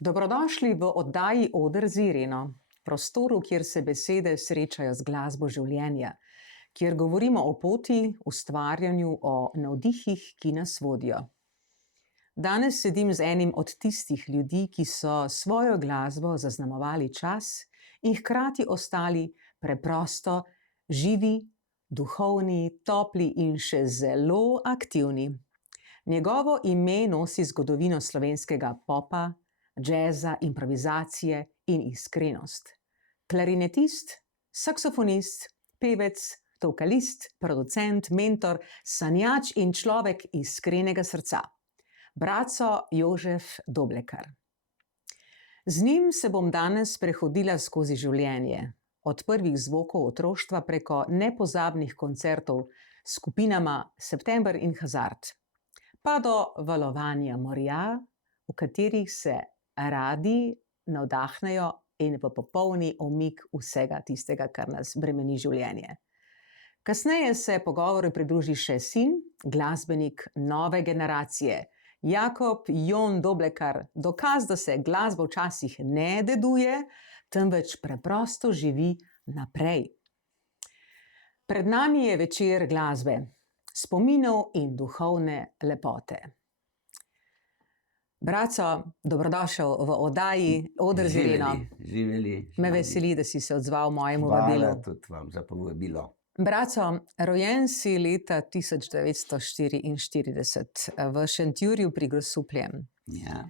Dobrodošli v oddaji Oder z Ireno, prostoru, kjer se besede srečajo z glasbo življenja, kjer govorimo o poti, ustvarjanju, o navdihih, ki nas vodijo. Danes sedim z enim od tistih ljudi, ki so svojo glasbo zaznamovali čas in hkrati ostali preprosto živi, duhovni, topli in še zelo aktivni. Njegovo ime nosi zgodovino slovenskega popa, džeza, improvizacije in iskrenost. Klarinetist, saksofonist, pevec, vokalist, producent, mentor, sanjač in človek iskrenega srca. Braco Jožef Doblekar. Z njim se bom danes prehodila skozi življenje, od prvih zvokov otroštva preko nepozabnih koncertov s skupinama September in Hazard, pa do valovanja morja, v katerih se radi navdahnejo in v popolni umik vsega tistega, kar nas bremeni življenje. Kasneje se pogovoru pridruži še sin, glasbenik nove generacije, Jakob Jon Doblekar, dokaz, da se glasba včasih ne deduje, temveč preprosto živi naprej. Pred nami je večer glasbe, spominov in duhovne lepote. Braco, dobrodošel v oddaji Oder z Ireno. Živeli. Me veseli, da si se odzval mojemu vabilu. Hvala tudi vam za povabilo. Braco, rojen si leta 1944 v Šentjurju pri Grosupljem. Ja.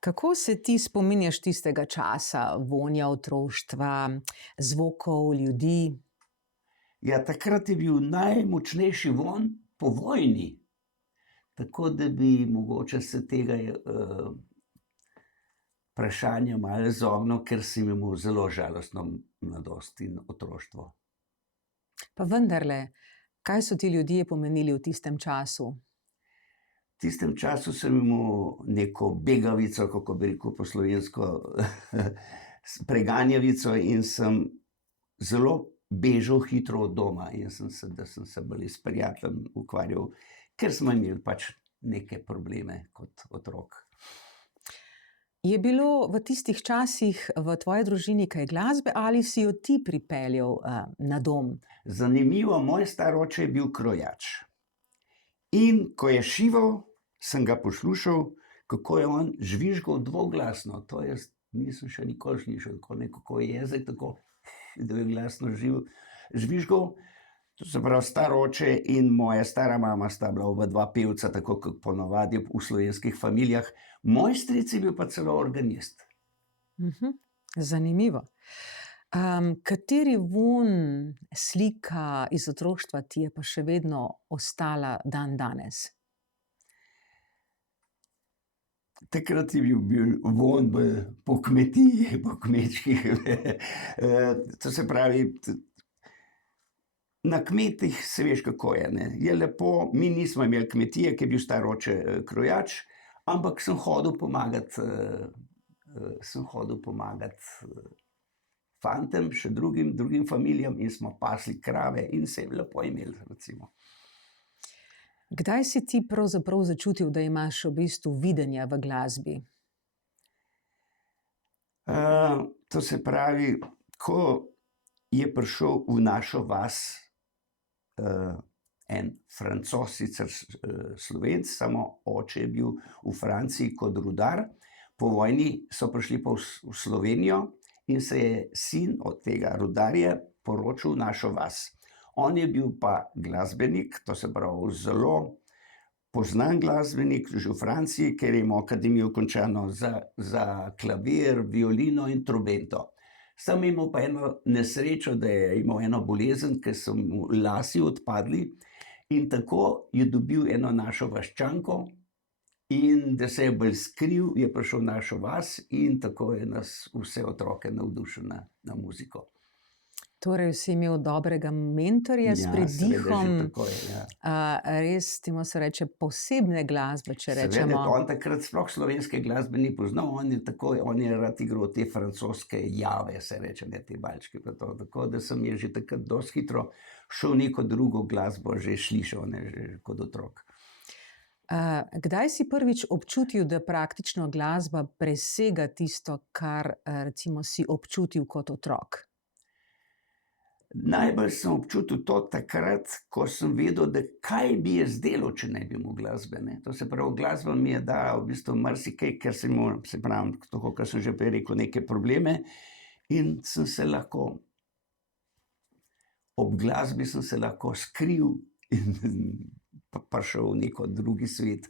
Kako se ti spominjaš tistega časa, vonja otroštva, zvokov ljudi? Ja, takrat je bil najmočnejši vonj po vojni. Tako da bi mogoče se tega vprašanja malo izognil, ker sem imel zelo žalostno mladost in otroštvo. Pa vendarle, kaj so ti ljudje pomenili v tistem času? V tistem času sem imel neko begavico, kako bi rekel po slovensko, preganjavico in sem zelo bežal hitro od doma in da sem se bolj s prijateljem ukvarjal, ker smo imeli pač neke probleme kot otrok. Je bilo v tistih časih v tvoji družini kaj glasbe ali si jo ti pripeljal na dom? Zanimivo, moj star oče je bil krojač. In ko je šival, sem ga poslušal, kako je on žvižgal dvoglasno. To jaz nisem še nikoli slišal, kako je jezik tako dvoglasno žvižgal. To se pravi, star oče in moja stara mama sta bila oba dva pevca, tako kot ponavadi v slovenskih familijah. Moj stric je bil pa celo organist. Zanimivo. Kateri vonj, slika iz otroštva ti je pa še vedno ostala dandanes? Takrat je bil vonj po kmetiji, po kmečkih. To se pravi, na kmetih se veš, kako je, ne. Je lepo, mi nismo imeli kmetije, ker je bil star oče krojač, ampak sem hodil pomagat fantem, še drugim familijam in smo pasli krave in se je lepo imeli, recimo. Kdaj si ti pravzaprav začutil, da imaš v bistvu videnja v glasbi? To se pravi, ko je prišel v našo vas en Francoz, sicer Slovenec, samo oče je bil v Franciji kot rudar. Po vojni so prišli pa v Slovenijo in se je sin od tega rudarja poročil v našo vas. On je bil pa glasbenik, to se pravi zelo poznan glasbenik že v Franciji, ker je imel akademijo končano za klavir, violino in trobento. Sam imel pa eno nesrečo, da je imel eno bolezen, ker so mu lasje odpadli in tako je dobil eno našo vaščanko in da se je bolj skril, je prišel v našo vas in tako je nas vse otroke navdušil na muziko. Torej si imel dobrega mentorja s pridihom, seveda, že tako je, ja. Res, temu se reče, posebne glasbe, če rečemo. Seveda, on takrat sploh slovenske glasbe ni poznal, on je rad igral te francoske jave, se reče, ne, te balčke pa to, tako da sem je že takrat dosti hitro šel neko drugo glasbo že slišal, ne, že kot otrok. Kdaj si prvič občutil, da praktično glasba presega tisto, kar recimo si občutil kot otrok? Najbolj sem občutil to takrat, ko sem vedel, da kaj bi jaz delal, če ne bi imel glasbe, ne. To se pravi, glasba mi je dala v bistvu marsikaj, ker sem imel, saj pravim, tako kot sem že prej rekel, neke probleme in sem se lahko ob glasbi sem se lahko skril in prišel v neki drugi svet,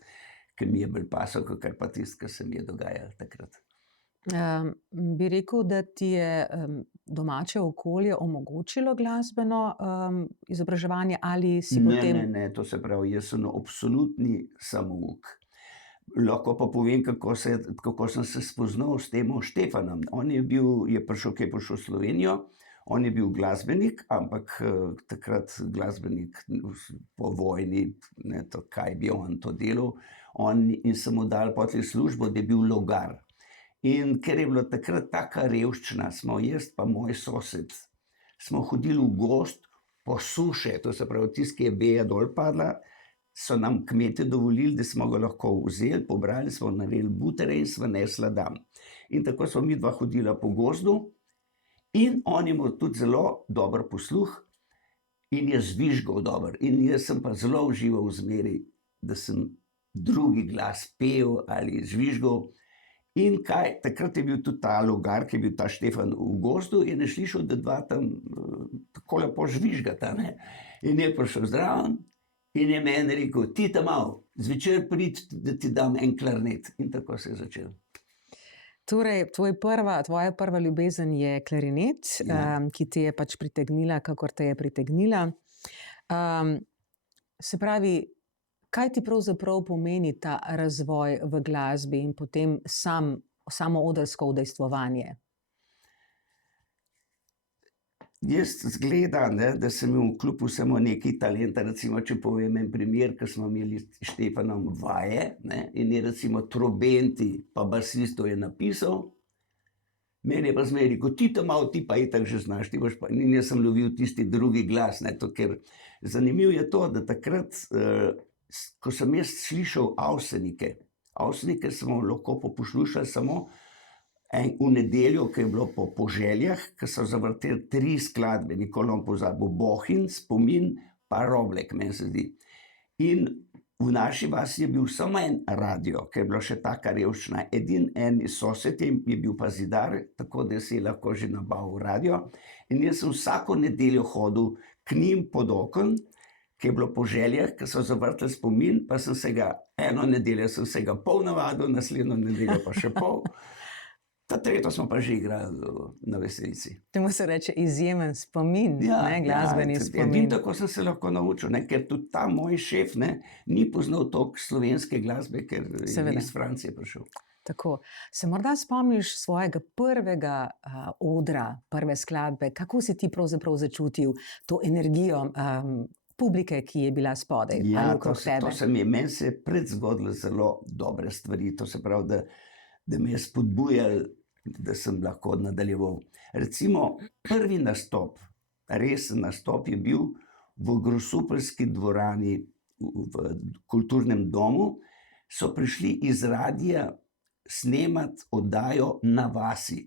ki mi je bolj pasal, kakor pa tisto, kar se mi je dogajalo takrat. Bi rekel, da ti je, domače okolje omogočilo glasbeno, izobraževanje ali si Ne, potem? ne, to se pravi, jaz sem absolutni samouk. Lahko pa povem, kako sem se spoznal s tem Štefanom. On je prišel, ko je prišel v Slovenijo, on je bil glasbenik, ampak takrat glasbenik po vojni, ne, to, kaj bi on to delal. In so mu dali potlej službo, da je bil logar. In ker je bila takrat taka revščina, smo jaz pa moj sosed, smo hodili v gozd po suše, to se pravi, tisto, ki je veja dol padla, so nam kmetje dovolili, da smo ga lahko vzeli, pobrali smo, naredili butere in sva nesla dam. In tako smo midva hodila po gozdu in on je imel tudi zelo dober posluh in je zvižgal dobro. In jaz sem pa zelo užival zmeraj, da sem drugi glas pel ali zvižgal. In takrat je bil tudi ta logar, ki je bil ta Štefan v gozdu in je slišal, da dva tam tako lepo žvižgata, ne. In je prišel zraven in je meni rekel: "Ti ta malo, zvečer pridi, da ti dam en klarnet." In tako se je začelo. Torej, tvoja prva ljubezen je klarinet, Ja. ki te je pač pritegnila, kakor te je pritegnila. Se pravi, kaj ti pravzaprav pomeni ta razvoj v glasbi in potem samo odrsko udejstvovanje? Jaz izgleda, ne, da sem imel kljub vsemu nekaj talenta, recimo, če povem en primer, ko smo imeli s Štefanom vaje, ne, in je recimo trobenti pa basistu je napisal, meni je pa zmeraj rekel: "Ti ta malo, ti pa itak že znaš, ti boš pa." In jaz sem lovil tisti drugi glas, ne, to, ker zanimivo je to, da takrat, ko sem jaz slišal Avsenike smo lahko poslušali samo v nedeljo, ko je bilo po željah, ko so zavrteli 3 skladbe, nikoli ne bom pozabil, Bohinj, Spomin pa Roblek, meni se zdi. In v naši vasi je bil samo en radio, ker je bila še taka revščina. En sosed je bil pa zidar, tako da si je lahko že nabavil radio. In jaz sem vsako nedeljo hodil k njim pod oken, ki je bilo po željah, ko so zavrteli Spomin, pa sem se ga, eno nedeljo sem se ga pol navadil, naslednjo nedeljo pa še pol. Ta tretjo smo pa že igrali na veselici. Temu se reče izjemen spomin, ne, glasbeni spomin. Edino tako sem se lahko naučil, ne, ker tudi ta moj šef, ne, ni poznal toliko slovenske glasbe, ker je iz Francije prišel. Tako. Se morda spomniš svojega prvega odra, prve skladbe, kako si ti pravzaprav začutil to energijo publike, ki je bila spodaj ali okrog tebe? Meni se je predzgodilo zelo dobre stvari, to se pravi, da me je spodbujalo, da sem lahko nadaljeval. Recimo prvi nastop, resen nastop je bil v Grosupeljski dvorani v kulturnem domu, so prišli iz radia snemati oddajo Na vasi.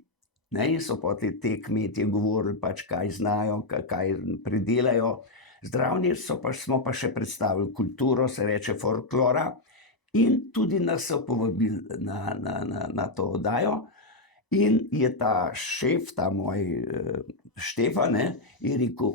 Ne, in so potem te kmetje govorili, pač kaj znajo, kaj pridelajo. Zraven smo pa še predstavili kulturo, se reče folklora, in tudi nas so povabili na to oddajo. In je ta šef, ta moj Štefan, ne, je rekel: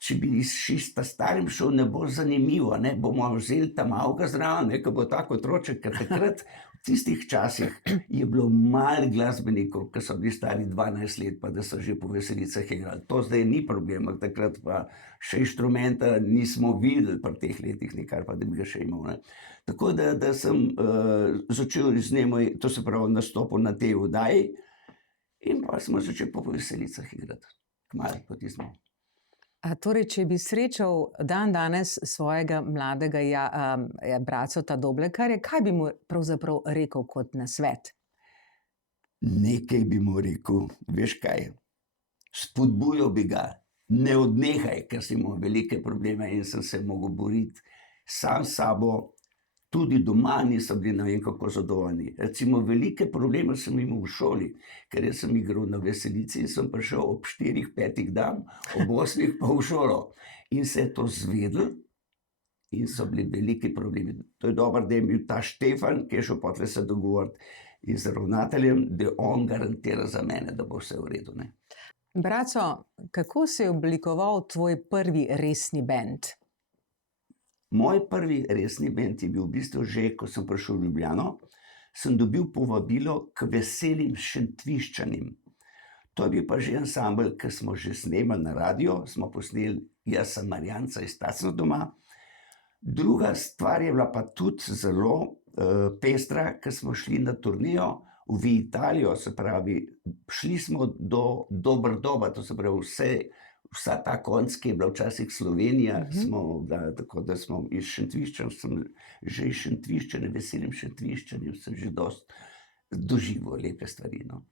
"Če bi s ta starim šel, ne bo zanimivo, ne, bomo vzeli ta malega zraven, ne, ko bo tak otroček." Ker takrat, v tistih časih, je bilo malo glasbenikov, ki so bili stari 12 let, pa da so že po veselicah igrali. To zdaj ni problem, ampak takrat pa še inštrumenta nismo videli pri teh letih, nikar pa, da bi ga še imel, ne. Tako da sem začel z njim, to se pravi, nastopil na tej oddaji in pol smo začeli po veselicah igrati. Kmalu po tistem. Torej, če bi srečal dandanes svojega mladega Bracota Doblekarja, kaj bi mu pravzaprav rekel kot nasvet? Nekaj bi mu rekel, veš kaj, spodbujal bi ga, ne odnehaj, ker si imel velike probleme in sem se mogel boriti sam s sabo, tudi doma niso bili ne vem kako zadovoljni. Recimo velike probleme sem imel v šoli, ker jaz sem igral na veselici in sem prišel ob 4, 5 dan, ob 8 pa v šolo. In se je to zvedelo in so bili veliki problemi. To je dobro, da je bil ta Štefan, ki je šel potlej se dogovoriti z ravnateljem, da on garantira za mene, da bo vse v redu, ne. Braco, kako se je oblikoval tvoj prvi resni bend? Moj prvi resni bend je bil v bistvu že, ko sem prišel v Ljubljano, sem dobil povabilo k Veselim Šentviščanim. To je bil pa že ansambel, ki smo že snemali na radio, smo posneli Jaz sem Marjanca iz Tacna doma. Druga stvar je bila pa tudi zelo pestra, ker smo šli na turnejo v Italijo, se pravi, šli smo do Doberdoba, to se pravi vsa ta konc, ki je bila včasih Slovenija, tako da smo iz Šentviščan, sem že iz Šentviščane, Veselim Šentviščanjem, sem že dosti doživel lepe stvari, no.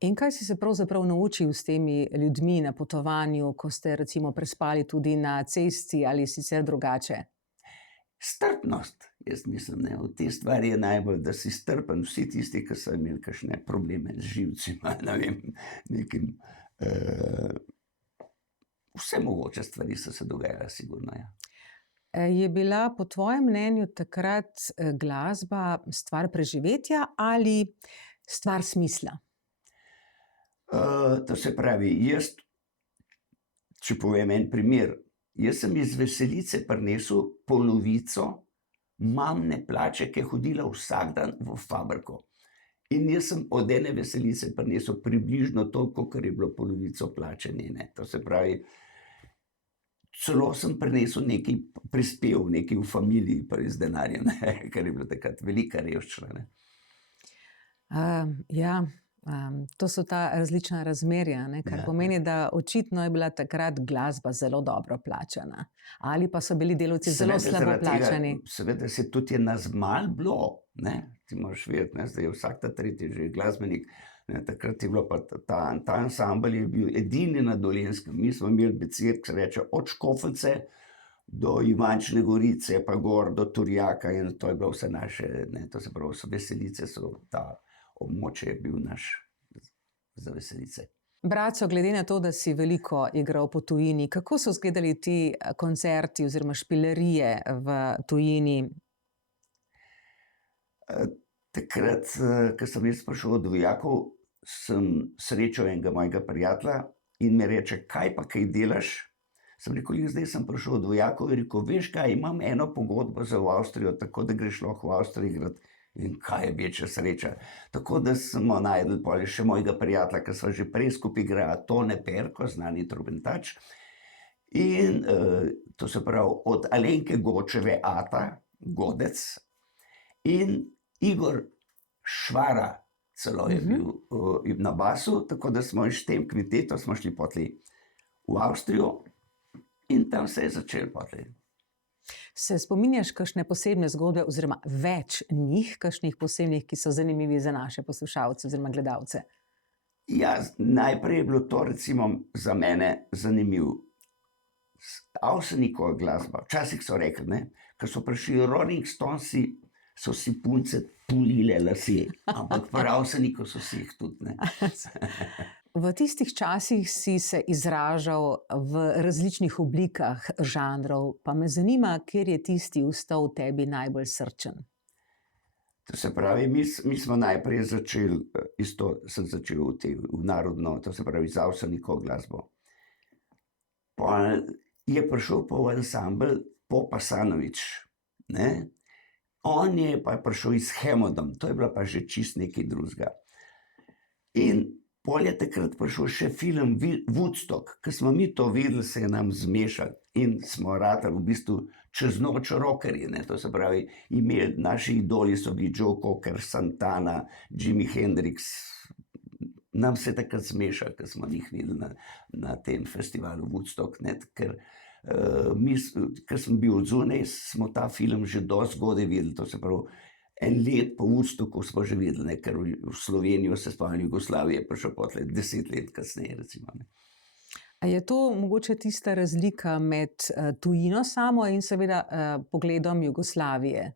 In kaj si se pravzaprav naučil s temi ljudmi na potovanju, ko ste recimo prespali tudi na cesti ali sicer drugače? Strpnost, jaz mislim, ne, v te stvari je najbolj, da si strpen, vsi tisti, ki so imeli kakšne probleme z živcima, ne vem, nekim, vse mogoče stvari so se dogajale, sigurno, ja. Je bila po tvojem mnenju takrat glasba stvar preživetja ali stvar smisla? To se pravi, jaz, če povem en primer, jaz sem iz veselice prinesel polovico mamine plače, ki je hodila vsak dan v fabriko. In jaz sem od ene veselice prinesel približno toliko, kar je bilo polovico plače njene. To se pravi, celo sem prinesel nekaj prispev, nekaj v familiji z denarjem, kar je bilo takrat velika revščina, ne. Ja, to so ta različna razmerja, ne, kar pomeni, da očitno je bila takrat glasba zelo dobro plačana. Ali pa so bili delavci zelo slabo plačani. Seveda se tudi je nas malo bilo, ne. Ti moraš vedeti, ne, zdaj je vsak ta tretji že glasbenik, ne, takrat je bilo pa ta ansambel je bil edini na Dolenjskem. Mi smo imeli becir, ki se reče od Škofljice do Ivančne Gorice, pa gor do Turjaka in to je bilo vse naše, ne, to se pravi, veselice so ta območje je bil naš za veselice. Braco, glede na to, da si veliko igral po tujini, kako so izgledali ti koncerti oziroma špilerije v tujini? Takrat, ko sem jaz prišel od vojakov, sem srečal enega mojega prijatelja in mi reče: "Kaj pa kaj delaš?" Sem rekel: "Zdaj sem prišel od vojakov." Je rekel: "Veš kaj, imam eno pogodbo za v Avstrijo, tako da greš lahko v Avstrijo igrati." In kaj je večja sreča. Tako da smo našli pol še mojega prijatelja, ki sva že prej skupaj igrala, Tone Perko, znani trobentač. In to se pravi, od Alenke Gočeve ata, Godec, in Igor Švara celo je bil na basu, tako da smo s tem kvintetom smo šli potlej v Avstrijo in tam se je začelo potlej. Se spominjaš kakšne posebne zgodbe oziroma več njih, kakšnih posebnih, ki so zanimivi za naše poslušalce oziroma gledalce? Ja, najprej je bilo to recimo za mene zanimivo. Avsenikova glasba, včasih so rekli, ne, ko so prišli Rolling Stonesi, so si punce pulile lase, ampak pri Avseniku so si jih tudi, ne. V tistih časih si se izražal v različnih oblikah žanrov, pa me zanima, kjer je tisti ostal v tebi najbolj srčen. To se pravi, mi smo najprej začeli, sem začel v narodno, to se pravi z Avsenikovo glasbo. Pol je prišel pa v ansambel Popa Sanovič, ne. On je pa prišel s Hemodom, to je bila pa že čisto nekaj drugega. In pol je takrat prišel še film Woodstock, ko smo mi to videli, se je nam zmešalo in smo ratali v bistvu čez noč rockerji, ne, to se pravi, naši idoli so bili Joe Cocker, Santana, Jimi Hendrix. Nam se je takrat zmešalo, ko smo njih videli na tem festivalu Woodstock, ne, ker ko sem bil odzunaj, smo ta film že dosti zgodaj videli, to se pravi, en let po Woodstocku smo že videli, ne, ker v Slovenijo se spomnim, Jugoslavije je prišel potlej 10 let kasneje, recimo, ne. A je to mogoče tista razlika med tujino samo in seveda pogledom Jugoslavije?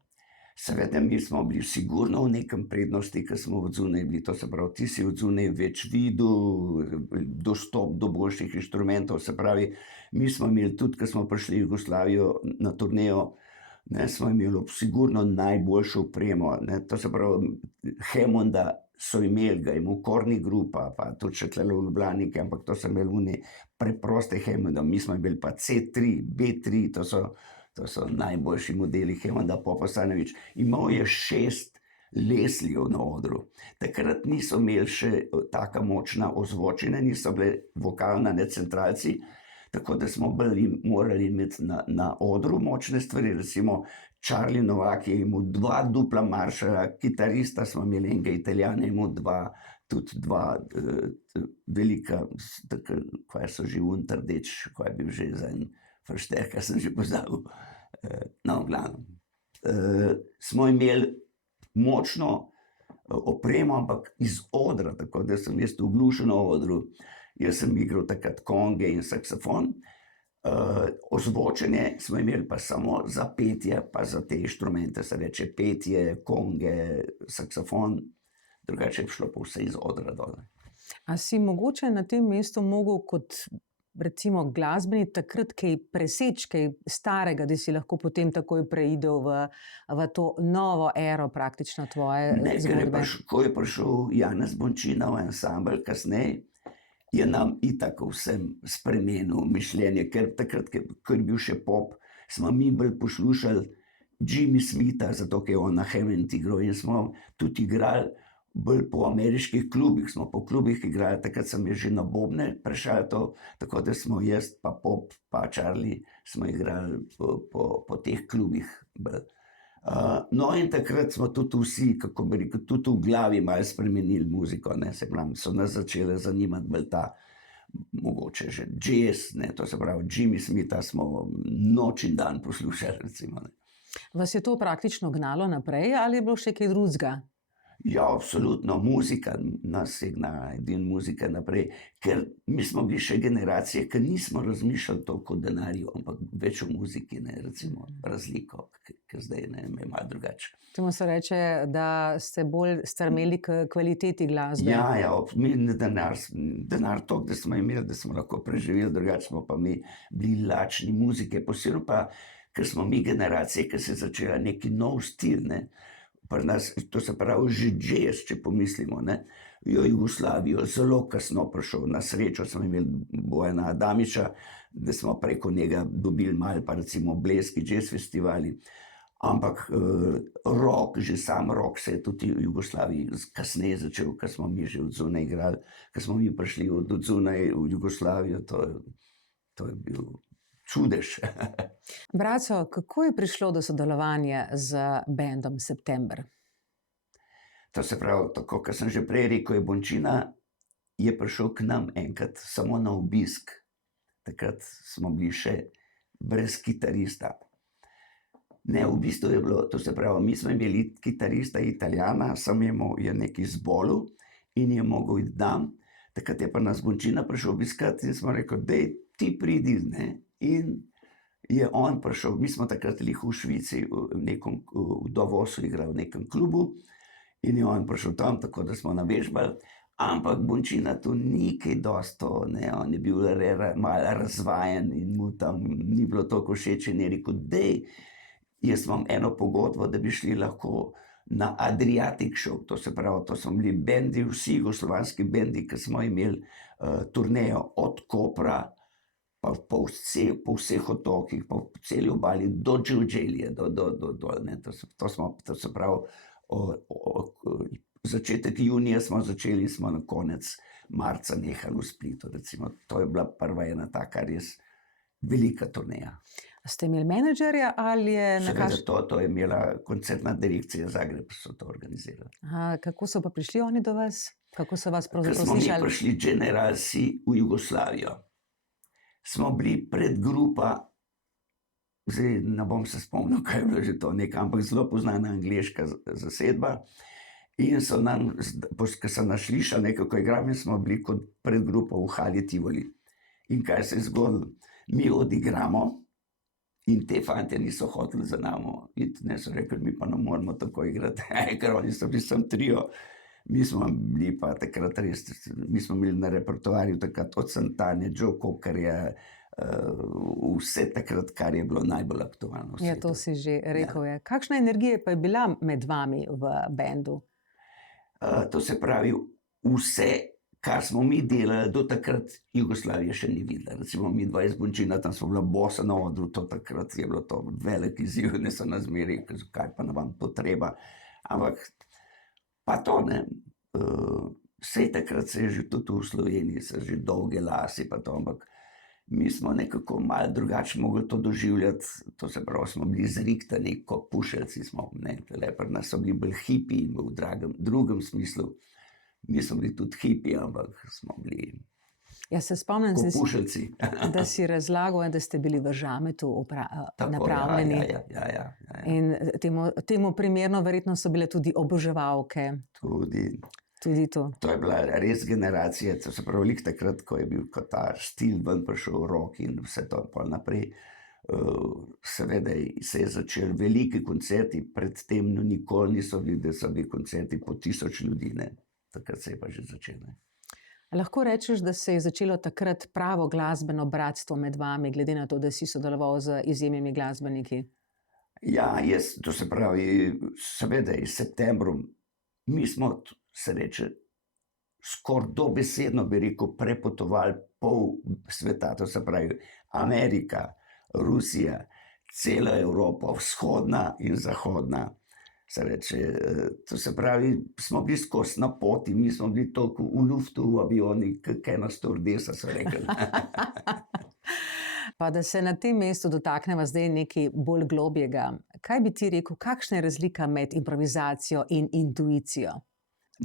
Seveda, mi smo bili sigurno v nekem prednosti, ker smo od zunaj bili, to se pravi, ti si od zunaj več videl, dostop do boljših inštrumentov, se pravi, mi smo imeli tudi, ko smo prišli v Jugoslavijo na turnejo, ne, smo imeli sigurno najboljšo opremo, ne, to se pravi, Hammonda so imeli, ga je imel Korni grupa, pa tudi še tule v Ljubljani, ampak to so imeli oni preproste Hammonda, mi smo imeli pa C3, B3, to so najboljši modeli Hammonda, Popa Stanović. Imel je 6 Lesliev na odru. Takrat niso imeli še taka močna ozvočenja, niso bile vokalna, ne centralci, tako da smo morali imeti na odru močne stvari. Recimo Charlie Novak je imel 2 dupla maršala, kitarista smo imeli enega Italijana, je imel tudi dva velika, kaj so že Unterdeč, kaj je bil že za en Verstärker, sem že pozabil. No, v glavnem. Smo imeli močno opremo, ampak iz odra, tako da sem jaz oglušen na odru. Jaz sem igral takrat konge in saksofon. Ozvočenje smo imeli pa samo za petje, pa za te inštrumente, se reče petje, konge, saksofon, drugače je šlo pa vse iz odra dol. A si mogoče na tem mestu mogel kot recimo glasbenik takrat kaj preseči, kaj starega, da si lahko potem takoj preidel v to novo ero praktično tvoje zgodbe? Ko je prišel Janez Bončina v ansambel kasneje, je nam itak vsem spremenil mišljenje, ker takrat, ko je bil še pop, smo mi bolj poslušali Jimmy Smitha, zato ker je on na Hammond igral in smo tudi igrali bolj po ameriških klubih, smo po klubih igrali, takrat sem je že na bobne prešal to, tako da smo jaz, pa Pop, pa Charlie, smo igrali po teh klubih. No in takrat smo tudi vsi, kako bi rekel, tudi v glavi malo spremenili muziko, ne, se pravi, so nas začele zanimati bolj ta, mogoče že jazz, ne, to se pravi, Jimmy Smitha smo noč in dan poslušali, recimo, ne. Vas je to praktično gnalo naprej ali je bilo še kaj drugega? Ja, absolutno, muzika nas je gnala, edino muzika naprej, ker mi smo bili še generacije, ki nismo razmišljali toliko o denarju, ampak več o muziki, ne, recimo, razliko, ker zdaj ne, je malo drugače. Temu se reče, da ste bolj stremeli k kvaliteti glasbe. Ja, mi denar toliko, da smo imeli, da smo lahko preživeli, drugače smo pa mi bili lačni muzike, posebno pa, ker smo mi generacije, ki se je začela neki nov stil, ne. Pri nas, to se pravi, že jazz, če pomislimo, ne, v Jugoslavijo zelo kasno prišel. Na srečo smo imeli Bojana Adamiča, da smo preko njega dobili malo, pa recimo Blejski jazz festivali. Ampak rock, že sam rock se je tudi v Jugoslaviji kasneje začel, ker smo mi že od zunaj igrali, ker smo mi prišli od zunaj v Jugoslavijo, to je bil čudež. Braco, kako je prišlo do sodelovanja z bendom September? To se pravi, tako kot sem že prej rekel, je Bončina je prišel k nam enkrat samo na obisk. Takrat smo bili še brez kitarista. Ne, v bistvu je bilo, to se pravi, mi smo imeli kitarista Italijana, sam je nekaj zbolel in je mogel iti tam. Takrat je pa nas Bončina prišel obiskati in smo rekel, dej ti pridi, ne. In je on prišel, mi smo takrat v Švici v Davosu igrali v nekem klubu in je on prišel tam, tako da smo navežbali, ampak Bončina tu ni kaj dosto, ne, on je bil malo razvajen in mu tam ni bilo toliko všeč in je rekel, dej, jaz imam eno pogodbo, da bi šli lahko na Adriatic Show, to se pravi, to so bili bendi, vsi jugoslovanski bendi, ki smo imeli turnejo od Kopra, pa po vseh otokih, po celi obali, do Đurđelije, ne, to se pravi, začetek junija smo začeli, smo na konec marca nehali v Splitu, recimo, to je bila prva ena taka res velika turneja. Ste imeli menedžerja ali je Seveda, to je imela koncertna direkcija Zagreb, so to organizirali. Kako so pa prišli oni do vas? Kako so vas Ko pravzaprav smo mi slišali? prišli generalci v Jugoslavijo, smo bili predgrupa, zdaj ne bom se spomnil, kaj je bilo že to, neka, ampak zelo poznana angleška zasedba in so nam, ko so nas slišali nekako igramo, smo bili kot predgrupa v Hali Tivoli. In kaj se je zgodilo? Mi odigramo In te fantje niso hoteli za nami iti, ne, so rekli, mi pa ne moramo tako igrati, ker oni so bili samo trio. Mi smo bili pa takrat res, mi smo imeli na repertoarju takrat od Santane, Joe Cockerja, vse takrat, kar je bilo najbolj aktualno v Ja, to svetu. si že rekel. Je. Kakšna energija pa je bila med vami v bendu? To se pravi, vse, kar smo mi delali, do takrat Jugoslavija še ni videla. Recimo mi dva iz Bončina, tam smo bila bossa na odru, to takrat je bilo to velik izziv, ne so nas zmeraj, kaj pa nam to treba. Ampak pa to ne, sej takrat se je že tudi v Sloveniji, se že dolge lasi pa to, ampak mi smo nekako malo drugače mogli to doživljati, to se pravi, smo bili zrihtani kot pušelci smo, ne, pri nas so bili bolj hipi v drugem smislu. Mi smo bili tudi hipi, ampak smo bili Ja, se spomnim, kot pušelci. da si razlagal, da ste bili v žametu Tako, napravljeni. ja. In temu primerno verjetno so bile tudi oboževalke. Tudi to. To je bila res generacija, to se pravi, lik takrat, ko je bil kot ta stil ven prišel v rock in vse to pol naprej. Seveda se je začel veliki koncerti, predtem nikoli niso bili, da so bili koncerti po 1000 ljudi, ne. Takrat se je pa že začelo. Lahko rečeš, da se je začelo takrat pravo glasbeno bratstvo med vami, glede na to, da si sodeloval z izjemnimi glasbeniki? Ja, to se pravi, seveda s septembrom, mi smo, se reče, skoraj dobesedno, bi rekel, prepotovali pol sveta, to se pravi Amerika, Rusija, cela Evropa, vzhodna in zahodna. Se reče, to se pravi, smo bili skozi na poti, mi smo bili toliko v luftu, v avionih, kot ena stordesa, so rekli. Pa da se na tem mestu dotakneva zdaj nekaj bolj globjega. Kaj bi ti rekel, kakšna je razlika med improvizacijo in intuicijo?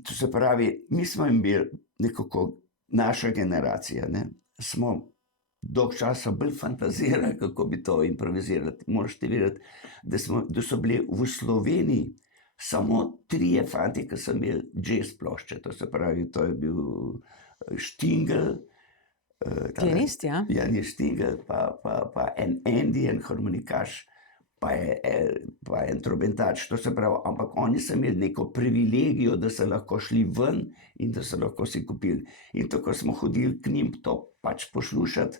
To se pravi, mi smo imeli nekako, naša generacija, ne, smo dolg časa bolj fantazirali, kako bi to improvizirali. Moraš ti vedeti, da so bili v Sloveniji samo 3 fanti, ki so imeli jazz plošče. To se pravi, to je bil Štingel, Pianist, ja? Jani Štingel, pa en Andy, en harmonikaš, pa en trobentač. To se pravi, ampak oni so imeli neko privilegijo, da so lahko šli ven in da so lahko si kupili. In tako smo hodili k njim to pač poslušati,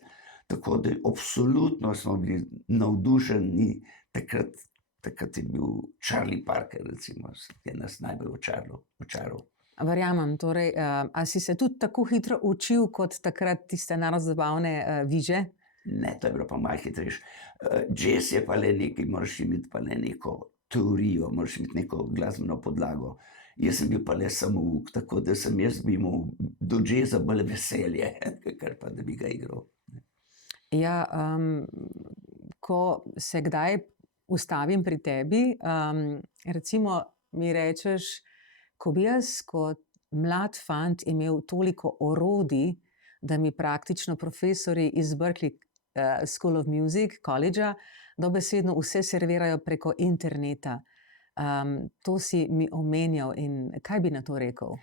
tako da absolutno smo bili navdušeni. Takrat je bil Charlie Parker, recimo, ki je nas najbolj očaral. Verjamem, torej, a si se tudi tako hitro učil kot takrat tiste narodno-zabavne viže? Ne, to je bilo pa malo hitrejše. Jazz je pa le nekaj, moraš imeti pa le neko teorijo, moraš imeti neko glasbeno podlago. Jaz sem bil pa le samouk, tako da sem jaz bi imel do jazza bolj veselje, kar pa da bi ga igral. Ja, ko se kdaj ustavim pri tebi, recimo mi rečeš, ko bi jaz kot mlad fant imel toliko orodij, da mi praktično profesori iz Berklee School of Music, college-a, dobesedno vse servirajo preko interneta. To si mi omenjal in kaj bi na to rekel?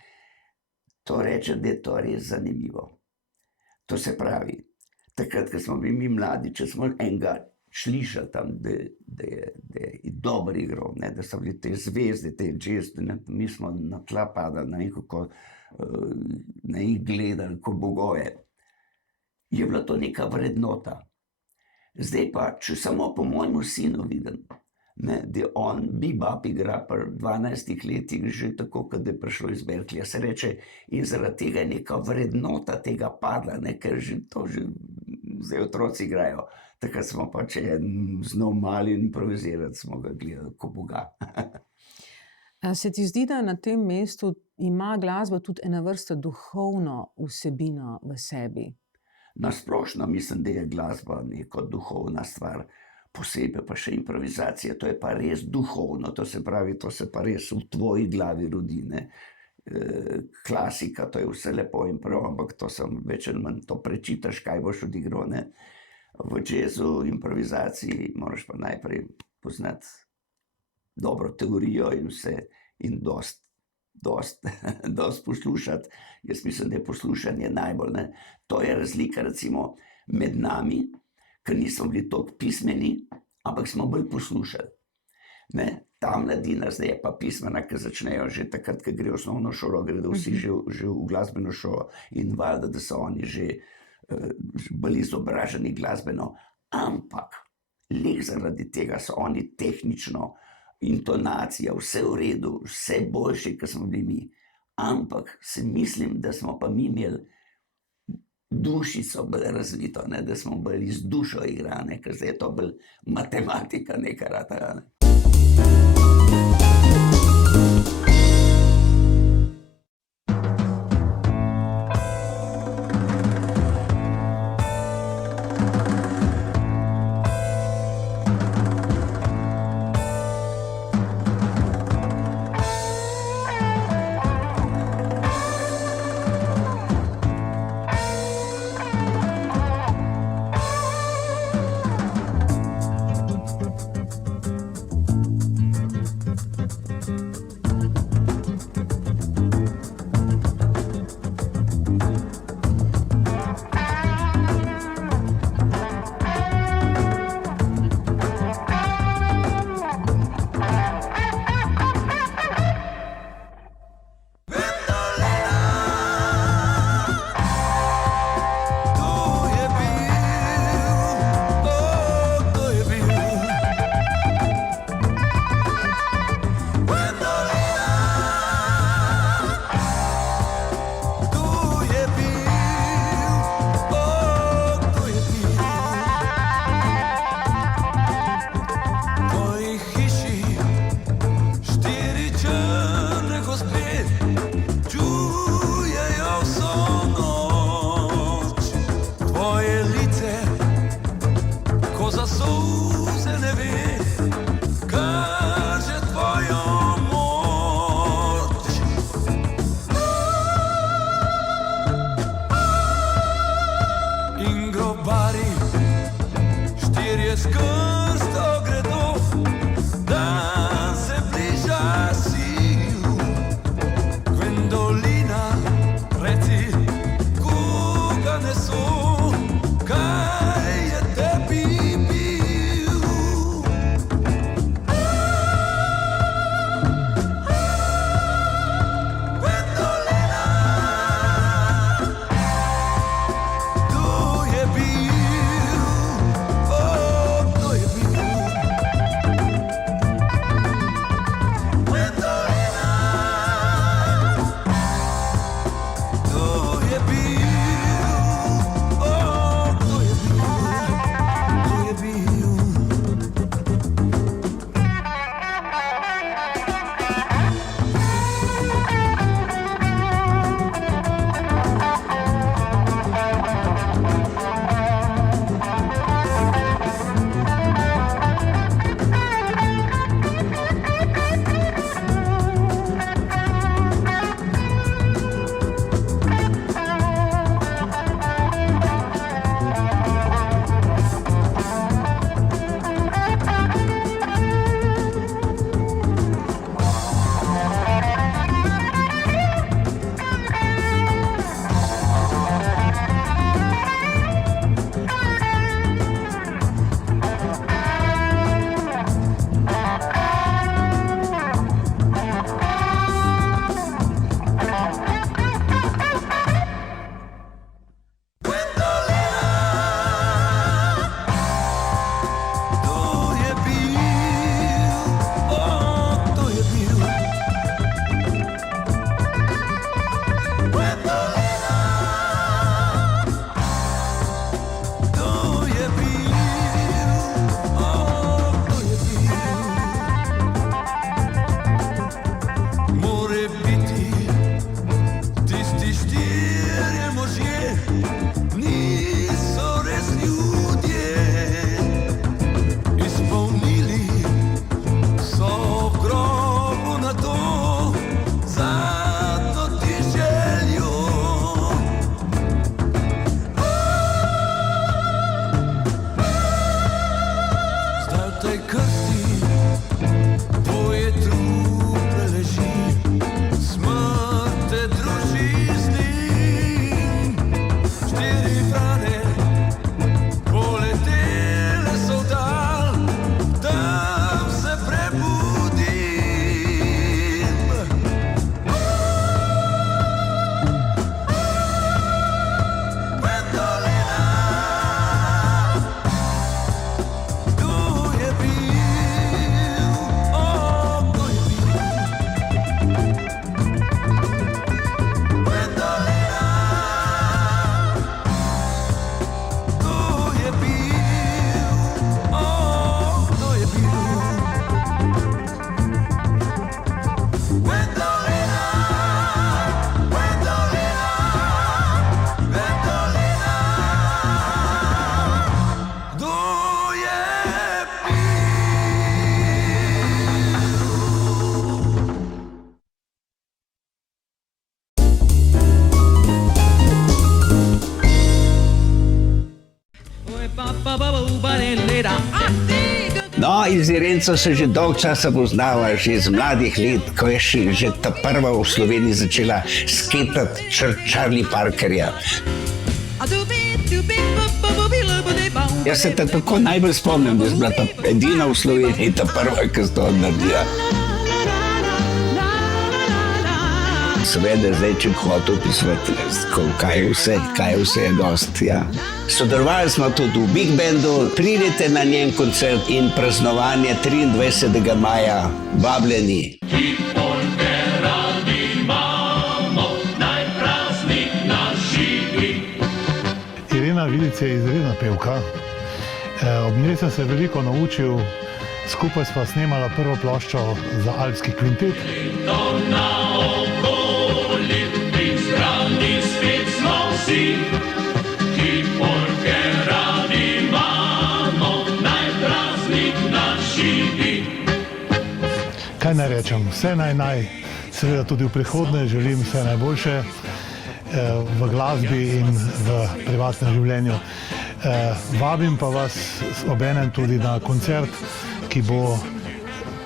To reče, da je to res zanimivo. To se pravi, takrat, ko smo bili mi mladi, če smo enega slišali tam, da je dobro igral, ne, da so bili te zvezde, te jazz, mi smo na tla padali, na njih gledali kot bogove. Je bila to neka vrednota. Zdaj pa, če samo po mojemu sinu vidim, ne, da on bebop igra pri 12 letih, že tako, kot da je prišlo iz Berkleya, se reče, in zaradi tega je neka vrednota tega padla, ne, ker že zdaj otroci igrajo. Takrat smo pa, če je znal mali improvizirati, smo ga gledali kot boga. Se ti zdi, da na tem mestu ima glasba tudi ena vrsta duhovno vsebino v sebi? Na splošno mislim, da je glasba neka duhovna stvar, posebej pa še improvizacija, to je pa res duhovno, to se pravi, to se pa res v tvoji glavi rodi, ne. Klasika, to je vse lepo in prav, ampak to sem več ali manj, to prečitaš, kaj boš odigral, ne. V jazzu, improvizaciji moraš pa najprej poznati dobro teorijo in vse in dost poslušati. Jaz mislim, da je poslušanje najbolj, ne. To je razlika recimo med nami, ker nismo bili toliko pismeni, ampak smo bolj poslušali. Ne? Ta mladina zdaj je pa pismena, ki začnejo že takrat, ko grejo v osnovno šolo, gredo vsi že v glasbeno šolo in valjda, da so oni že bolj izobraženi glasbeno, ampak leh zaradi tega so oni tehnično, intonacija, vse v redu, vse boljše, kot smo bili mi. Ampak se mislim, da smo pa mi imeli dušico bolj razvito, ne? Da smo bolj iz dušo igrali, ker zdaj je to bolj matematika neka rata. Ne? iz Irenco se že dolgo časa poznava, že iz mladih let, ko je že ta prva v Sloveniji začela sketati Charlie Parkerja. Jaz se tako najbolj spomnim, da je bila ta edina v Sloveniji, ta prva, ki sta to naredila. Seveda, zdaj, če bi hotel opisovati, kaj vse je dost, ja. Sodelovali smo tudi v Big Bandu, pridite na njen koncert in praznovanje 23. maja, vabljeni. Irena Vidic je izredna pevka. Ob njej sem se veliko naučil, skupaj sva snemala prvo ploščo za Alpski kvintet. Kaj naj rečem, vse naj, seveda tudi v prihodnje želim vse najboljše v glasbi in v privatnem življenju. Vabim pa vas obenem tudi na koncert, ki bo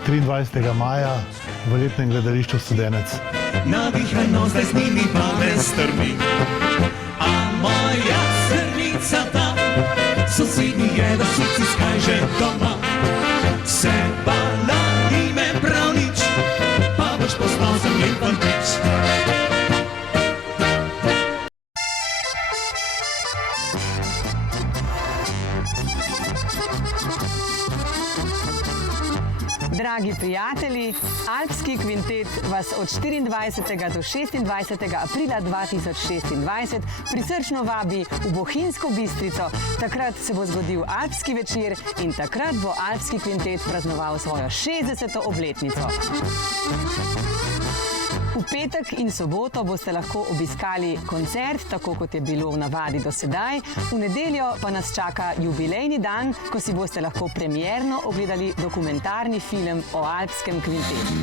23. maja v letnem gledališču Studenec. Navihano zdaj z njimi pa ne strmi, a moja srnica ta, sosednji je v sici skaj že doma. Se bala ime prav nič, pa boš poznal za njen fantič. Dragi prijatelji, Alpski kvintet vas od 24. do 26. aprila 2026 prisrčno vabi v Bohinjsko Bistrico. Takrat se bo zgodil Alpski večer in takrat bo Alpski kvintet praznoval svojo 60. obletnico. V petek in soboto boste lahko obiskali koncert, tako kot je bilo v navadi do sedaj. V nedeljo pa nas čaka jubilejni dan, ko si boste lahko premierno ogledali dokumentarni film o Alpskem kvintetu.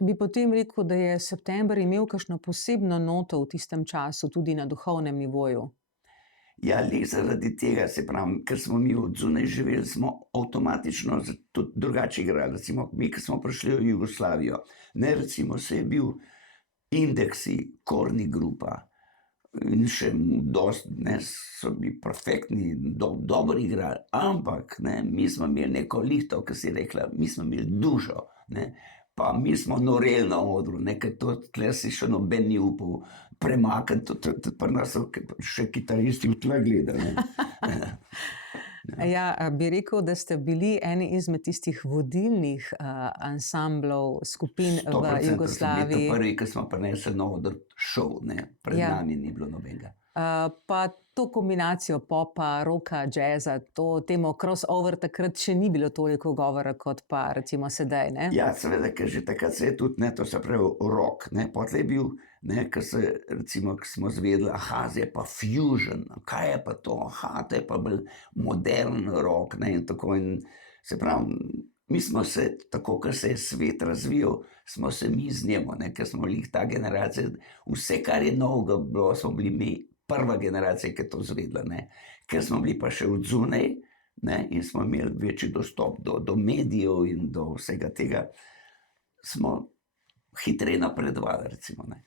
Bi potem rekel, da je september imel kakšno posebno noto v tistem času, tudi na duhovnem nivoju? Ja, le zaradi tega, se pravi, ker smo mi od zunaj živeli, smo avtomatično tudi drugače igrali. Recimo, mi, ki smo prišli v Jugoslavijo, ne, recimo, se je bil Indeksi, Korni grupa in še dosti, ne, so bili perfektni, dobro igrali, ampak, ne, mi smo imeli neko lihto, ki si rekla, mi smo imeli dušo, ne, pa mi smo noreli na odru, nekaj to, tle si še noben ni upal premakniti, tudi pri nas so še kitaristi v tle gledali. Ja, bi rekel, da ste bili eni izmed tistih vodilnih ansamblov, skupin v 100% Jugoslaviji. to prvi, ki smo prinesli na oder šov, ne, pred Ja. nami ni bilo nobenega. Pa to kombinacijo popa, rocka, jazza, to temo crossover takrat še ni bilo toliko govora kot pa recimo sedaj, ne? Ja, seveda, ker že takrat se je tudi, ne, to se pravi rock, ne, potlej je bil, ne, ker se, recimo, ko smo zvedeli, aha, zdaj je pa fusion, kaj je pa to, aha, to je pa bolj modern rock, ne, in tako, in se pravi, mi smo se, tako, ker se je svet razvijal, smo se mi z njemu, ne, ker smo bili ta generacija, vse, kar je novega bilo, smo bili mi prva generacija, ki je to zvedla, ne, ker smo bili pa še od zunaj, ne, in smo imeli večji dostop do medijev in do vsega tega, smo hitreje napredovali, recimo, ne.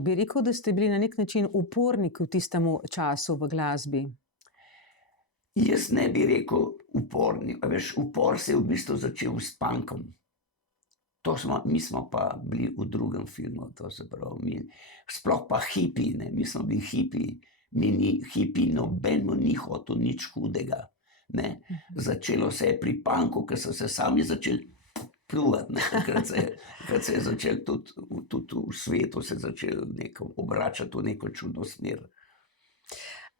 Bi rekel, da ste bili na nek način uporniki v tistem času v glasbi? Jaz ne bi rekel uporni, a veš, upor se je v bistvu začel s punkom. Mi smo pa bili v drugem filmu, to se pravi, sploh pa hipi, ne, mi smo bili hipi, hipi, nobenemu ni hotel nič hudega, ne. Začelo se je pri punku, ko so se sami začeli pljuvati, ne, takrat se je začel tudi v svetu se začel obračati v neko čudno smer.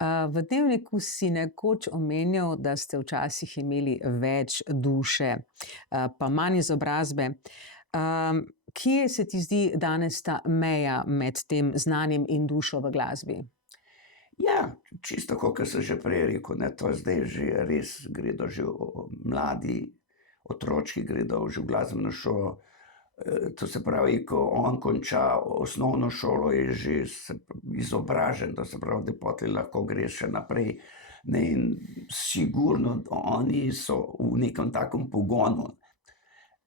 V dnevniku si nekoč omenjal, da ste včasih imeli več duše, pa manj izobrazbe. Kje se ti zdi danes ta meja med tem znanjem in dušo v glasbi? Ja, čisto tako, kot sem že prej rekel, ne, to zdaj že res gredo že mladi otročki, gredo že v glasbeno šolo. To se pravi, ko on konča osnovno šolo, je že izobražen, to se pravi, da potem lahko greš še naprej. Ne, in sigurno oni so v nekem takem pogonu,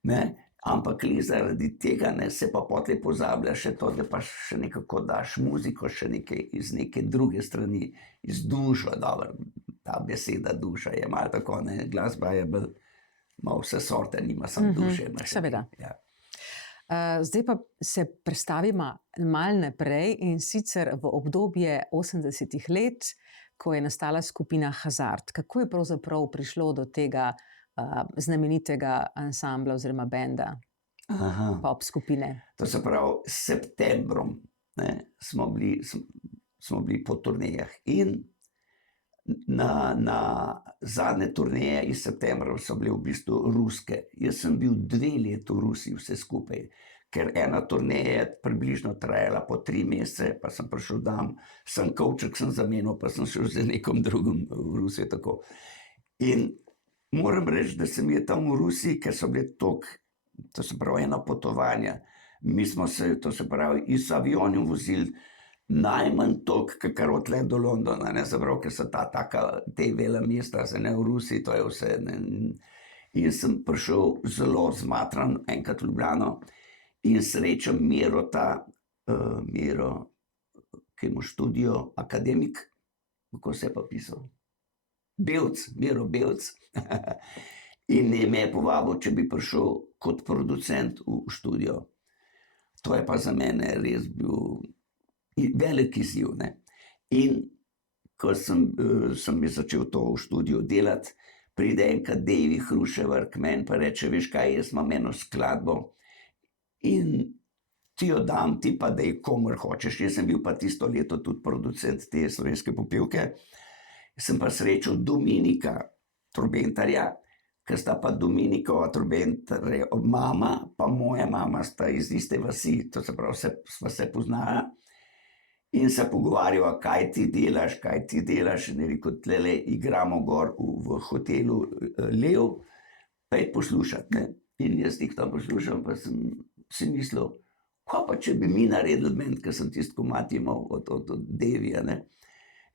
ne, ampak zaradi tega ne, se pa potem pozablja še to, da pa še nekako daš muziko še iz neke druge strani, iz dušo, dobro, ta beseda duša je malo tako, ne, glasba je bolj, malo vse sorte, nima samo duše. Seveda. Ja. Zdaj pa se prestavimo malo naprej, in sicer v obdobje 80. let, ko je nastala skupina Hazard. Kako je pravzaprav prišlo do tega znamenitega ansambla oziroma benda, pop skupine? To se pravi, s septembrom, ne, smo bili po turnejah in na zadnje turneje iz septembra so bile v bistvu ruske. Jaz sem bil 2 leta v Rusiji vse skupaj, ker ena turneja je približno trajala po 3 mesece, pa sem prišel tam, sem kovček sem zamenil, pa sem šel z nekom drugim v Rusijo, tako. In moram reči, da se mi je tam v Rusiji, ker so bile to se pravi, ena potovanja, mi smo se, to se pravi, iz avionov vozili najmanj toliko, kar odtle do Londona, ne, se pravi, ker so te vele mesta, se ne, v Rusiji, to je vse, ne. In sem prišel zelo zmatran enkrat v Ljubljano in srečam Miro, ki ima študijo, akademik, kako se je pa pisal? Miro Bevc. In me je povabil, če bi prišel kot producent v študijo. To je pa za mene res bil velik izziv, ne. In ko sem začel to v študiju delati, pride enkrat Davey Hruševar k meni pa reče, veš kaj, jaz imam eno skladbo in ti jo dam, ti pa daj komur hočeš. Jaz sem bil pa tisto leto tudi producent te slovenske popevke. Sem pa srečal Dominika Trobentarja, ker sta pa Dominikova Trobentarja mama pa moja mama sta iz iste vasi, to se pravi, sva se poznala. In se pogovarjava, kaj ti delaš, in je rekel, tlele igramo gor v hotelu Lev, pojdi poslušati, ne. In jaz jih tam poslušam, pa sem si mislil, kaj pa če bi mi naredili bend, ker sem tisto komad imel od Daveyja, ne.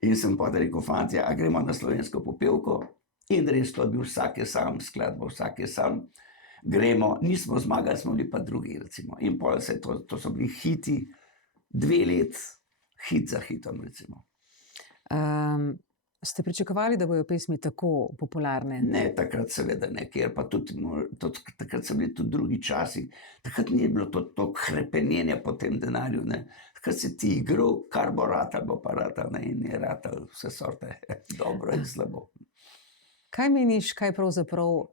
In sem pa rekel, fantje, a gremo na slovensko popevko? In res to je bil vsak je sam, skladba vsak je sam. Gremo, nismo zmagali, smo bili pa drugi, recimo. In pol se to so bili hiti, 2 let, hit za hitom, recimo. Ste pričakovali, da bojo pesmi tako popularne? Ne, takrat seveda ne, ker pa tudi takrat so bili tudi drugi časi. Takrat ni bilo to hrepenjenje po tem denarju, ne. Takrat si ti igral, kar bo ratal, bo pa ratal, ne, in je ratal vse sorte, dobro in slabo. Kaj meniš, kaj pravzaprav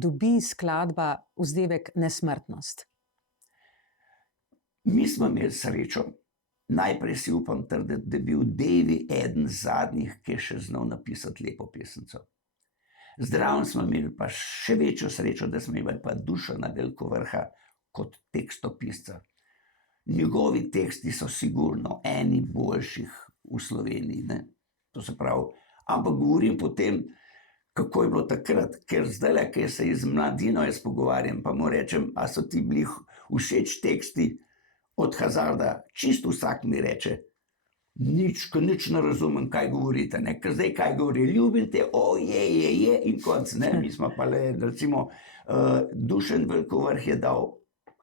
dobi skladba vzdevek nesmrtnost? Mi smo imeli srečo. Najprej si upam trditi, da je bil Davey eden zadnjih, ki je še znal napisati lepo pesemco. Zraven smo imeli pa še večjo srečo, da smo imeli pa Dušana Velkovrha kot tekstopisca. Njegovi teksti so sigurno eni boljših v Sloveniji, ne. To se pravi, ampak govorim potem, kako je bilo takrat, ker zdajle, ki se iz mladino jaz pogovarjam, pa mu rečem, a so ti bili všeč teksti od Hazarda, čisto vsak mi reče, nič ne razumem, kaj govorite, ne, ker zdaj kaj govori, ljubim te, je, in konc, ne, mi smo pa le, recimo, Dušan Velkovrh je dal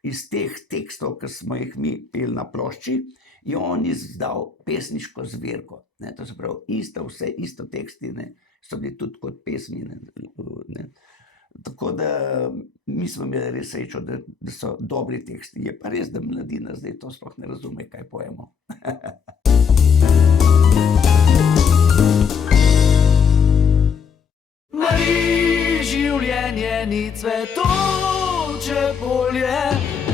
iz teh tekstov, ki smo jih mi peli na plošči, je on izdal pesniško zbirko, ne, to se pravi, isto teksti, ne, so bili tudi kot pesmi, ne. Tako da mi smo imeli res srečo, da so dobri teksti. Je pa res, da mladina zdaj to sploh ne razume, kaj pojemo. Mari, življenje ni cvetoče polje,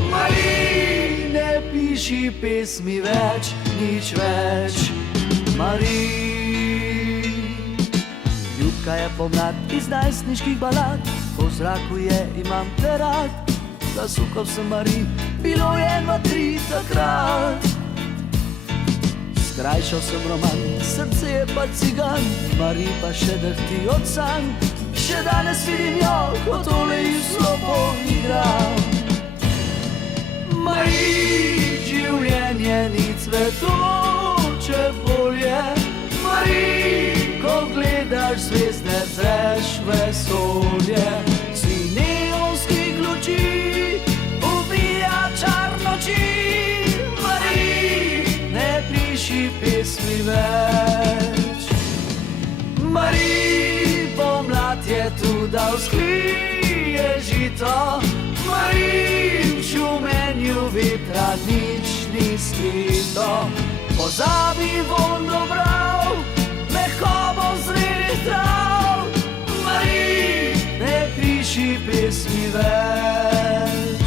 Mari, ne piši pesmi več, nič več, Mari. Ljubka je pomlad iz najstniških balad, po zraku je imam te rad, zasukal sem Mari, bilo je 2, 3 takrat. Skrajšal sem roman, srce je pa cigan, Mari pa še drhti od sanj, še danes vidim jo, ko tole ji slopo igra. Mari, življenje ni cvetoče polje, Mari, ko gledaš zvezde, zreš vesolje, si neonskih luči, ubija čar noči, Mari, ne piši pesmi več. Mari, pomlad je tu, da vzklije žito, Mari, v šumenju vetra nič ni skrito. Pozabi vonj dobrav, mehkobo zrelih trav, Mari, ne piši pesmi več.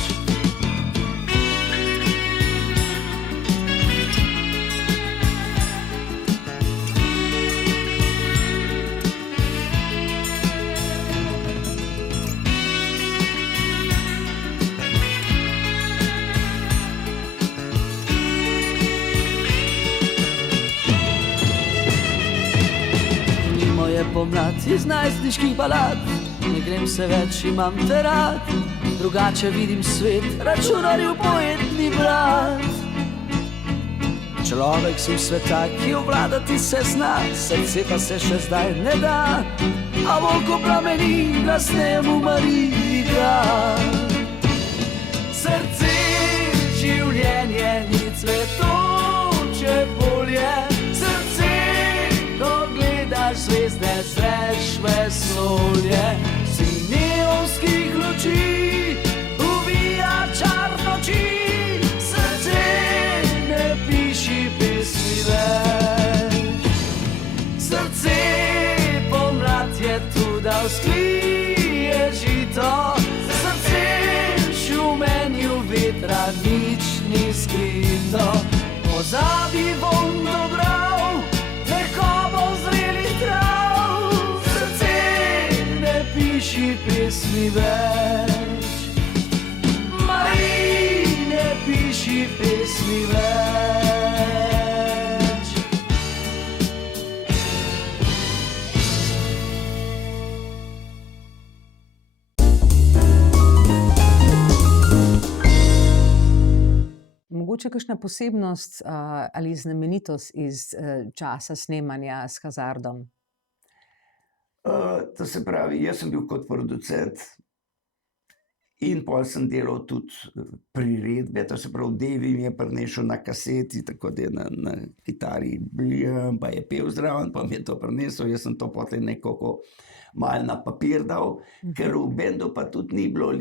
Pomlad iz najstniških balad, ne grem se več, imam te rad, drugače vidim svet, računarju poetni brat. Človek sem sveta, ki obvladati se zna, srce pa se še zdaj ne da, a bolj ko plameni, glasneje mu Mari igra. Srce, življenje ni cvetoče polje, srce, ko gledaš zvezde, zreš vesolje, si neonskih luči, ubija čar noči, srce, ne piši pesmi več. Srce, pomlad je tu, da vzklije žito, srce, v šumenju vetra nič ni skrito. Pozabi vonj dobrav, mehkobo zrelih trav, srce, ne piši pesmi več. Mari, ne piši pesmi več. Mogoče kakšna posebnost ali znamenitost iz časa snemanja s Hazardom? To se pravi, jaz sem bil kot producent in pol sem delal tudi priredbe, to se pravi, Devi mi je prinesel na kaseti, tako da je na kitari pa je pel zraven, pa mi je to prinesel, jaz sem to potem nekako malo na papir dal, ker v bendu pa tudi ni bilo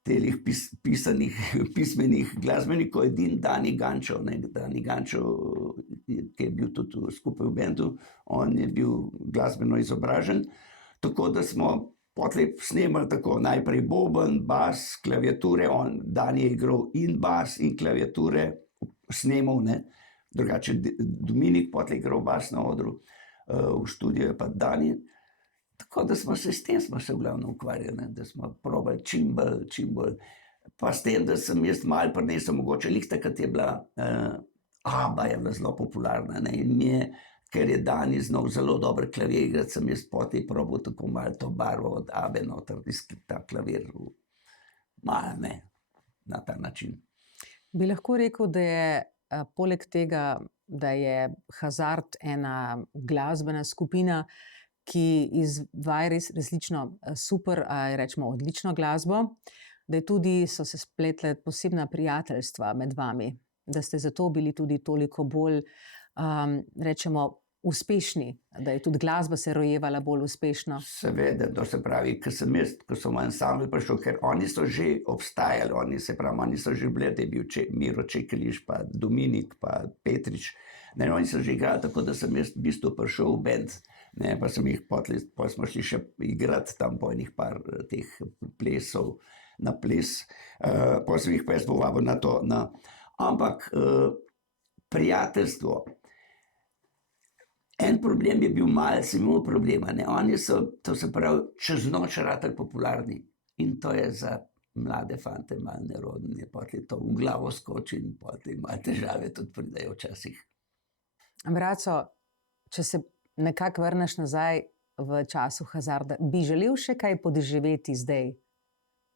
telih pisanih, pismenih glasbenikov, edin Dani Gančo, ki je bil tudi skupaj v bendu, on je bil glasbeno izobražen, tako da smo potlej snemali tako, najprej boben, bas, klaviature, Dani je igral in bas in klaviature, snemal, ne, drugače Dominik potlej igral bas na odru, v študiju je pa Dani. Tako da smo se s tem v glavnem ukvarjali, da smo probali čim bolj. Pa s tem, da sem jaz malo prinesel, mogoče lih takrat je bila, ABBA je bila zelo popularna, ne, in ker je Dani znal zelo dobro klavir igrati, sem jaz potem probal tako malo to barvo od ABBE noter, ta klavir, malo, ne, na ta način. Bi lahko rekel, da je poleg tega, da je Hazard ena glasbena skupina, ki izvaja res resnično super, rečemo odlično glasbo, da so se spletle posebna prijateljstva med vami, da ste zato bili tudi toliko bolj, rečemo, uspešni, da je tudi glasba se rojevala bolj uspešno. Seveda, to se pravi, ko sem v ansambel prišel, ker oni so že obstajali, oni so že bili, da je bil Miro Čekeliš, pa Dominik, pa Petrič, ne, oni so že igrali, tako da sem jaz v bistvu prišel v band, ne, pa sem jih potem smo šli še igrati tam po enih par teh plesov, na ples, potem sem jih pa jaz povabil na to, ampak prijateljstvo. En problem je bil malce, imel problema, ne, oni so, to se pravi, čez noč ratali popularni in to je za mlade fante malo nerodno, potem to v glavo skoči in potem malo težave tudi pridejo včasih. Braco, če se nekako vrneš nazaj v času Hazarda, bi želel še kaj podživeti zdaj,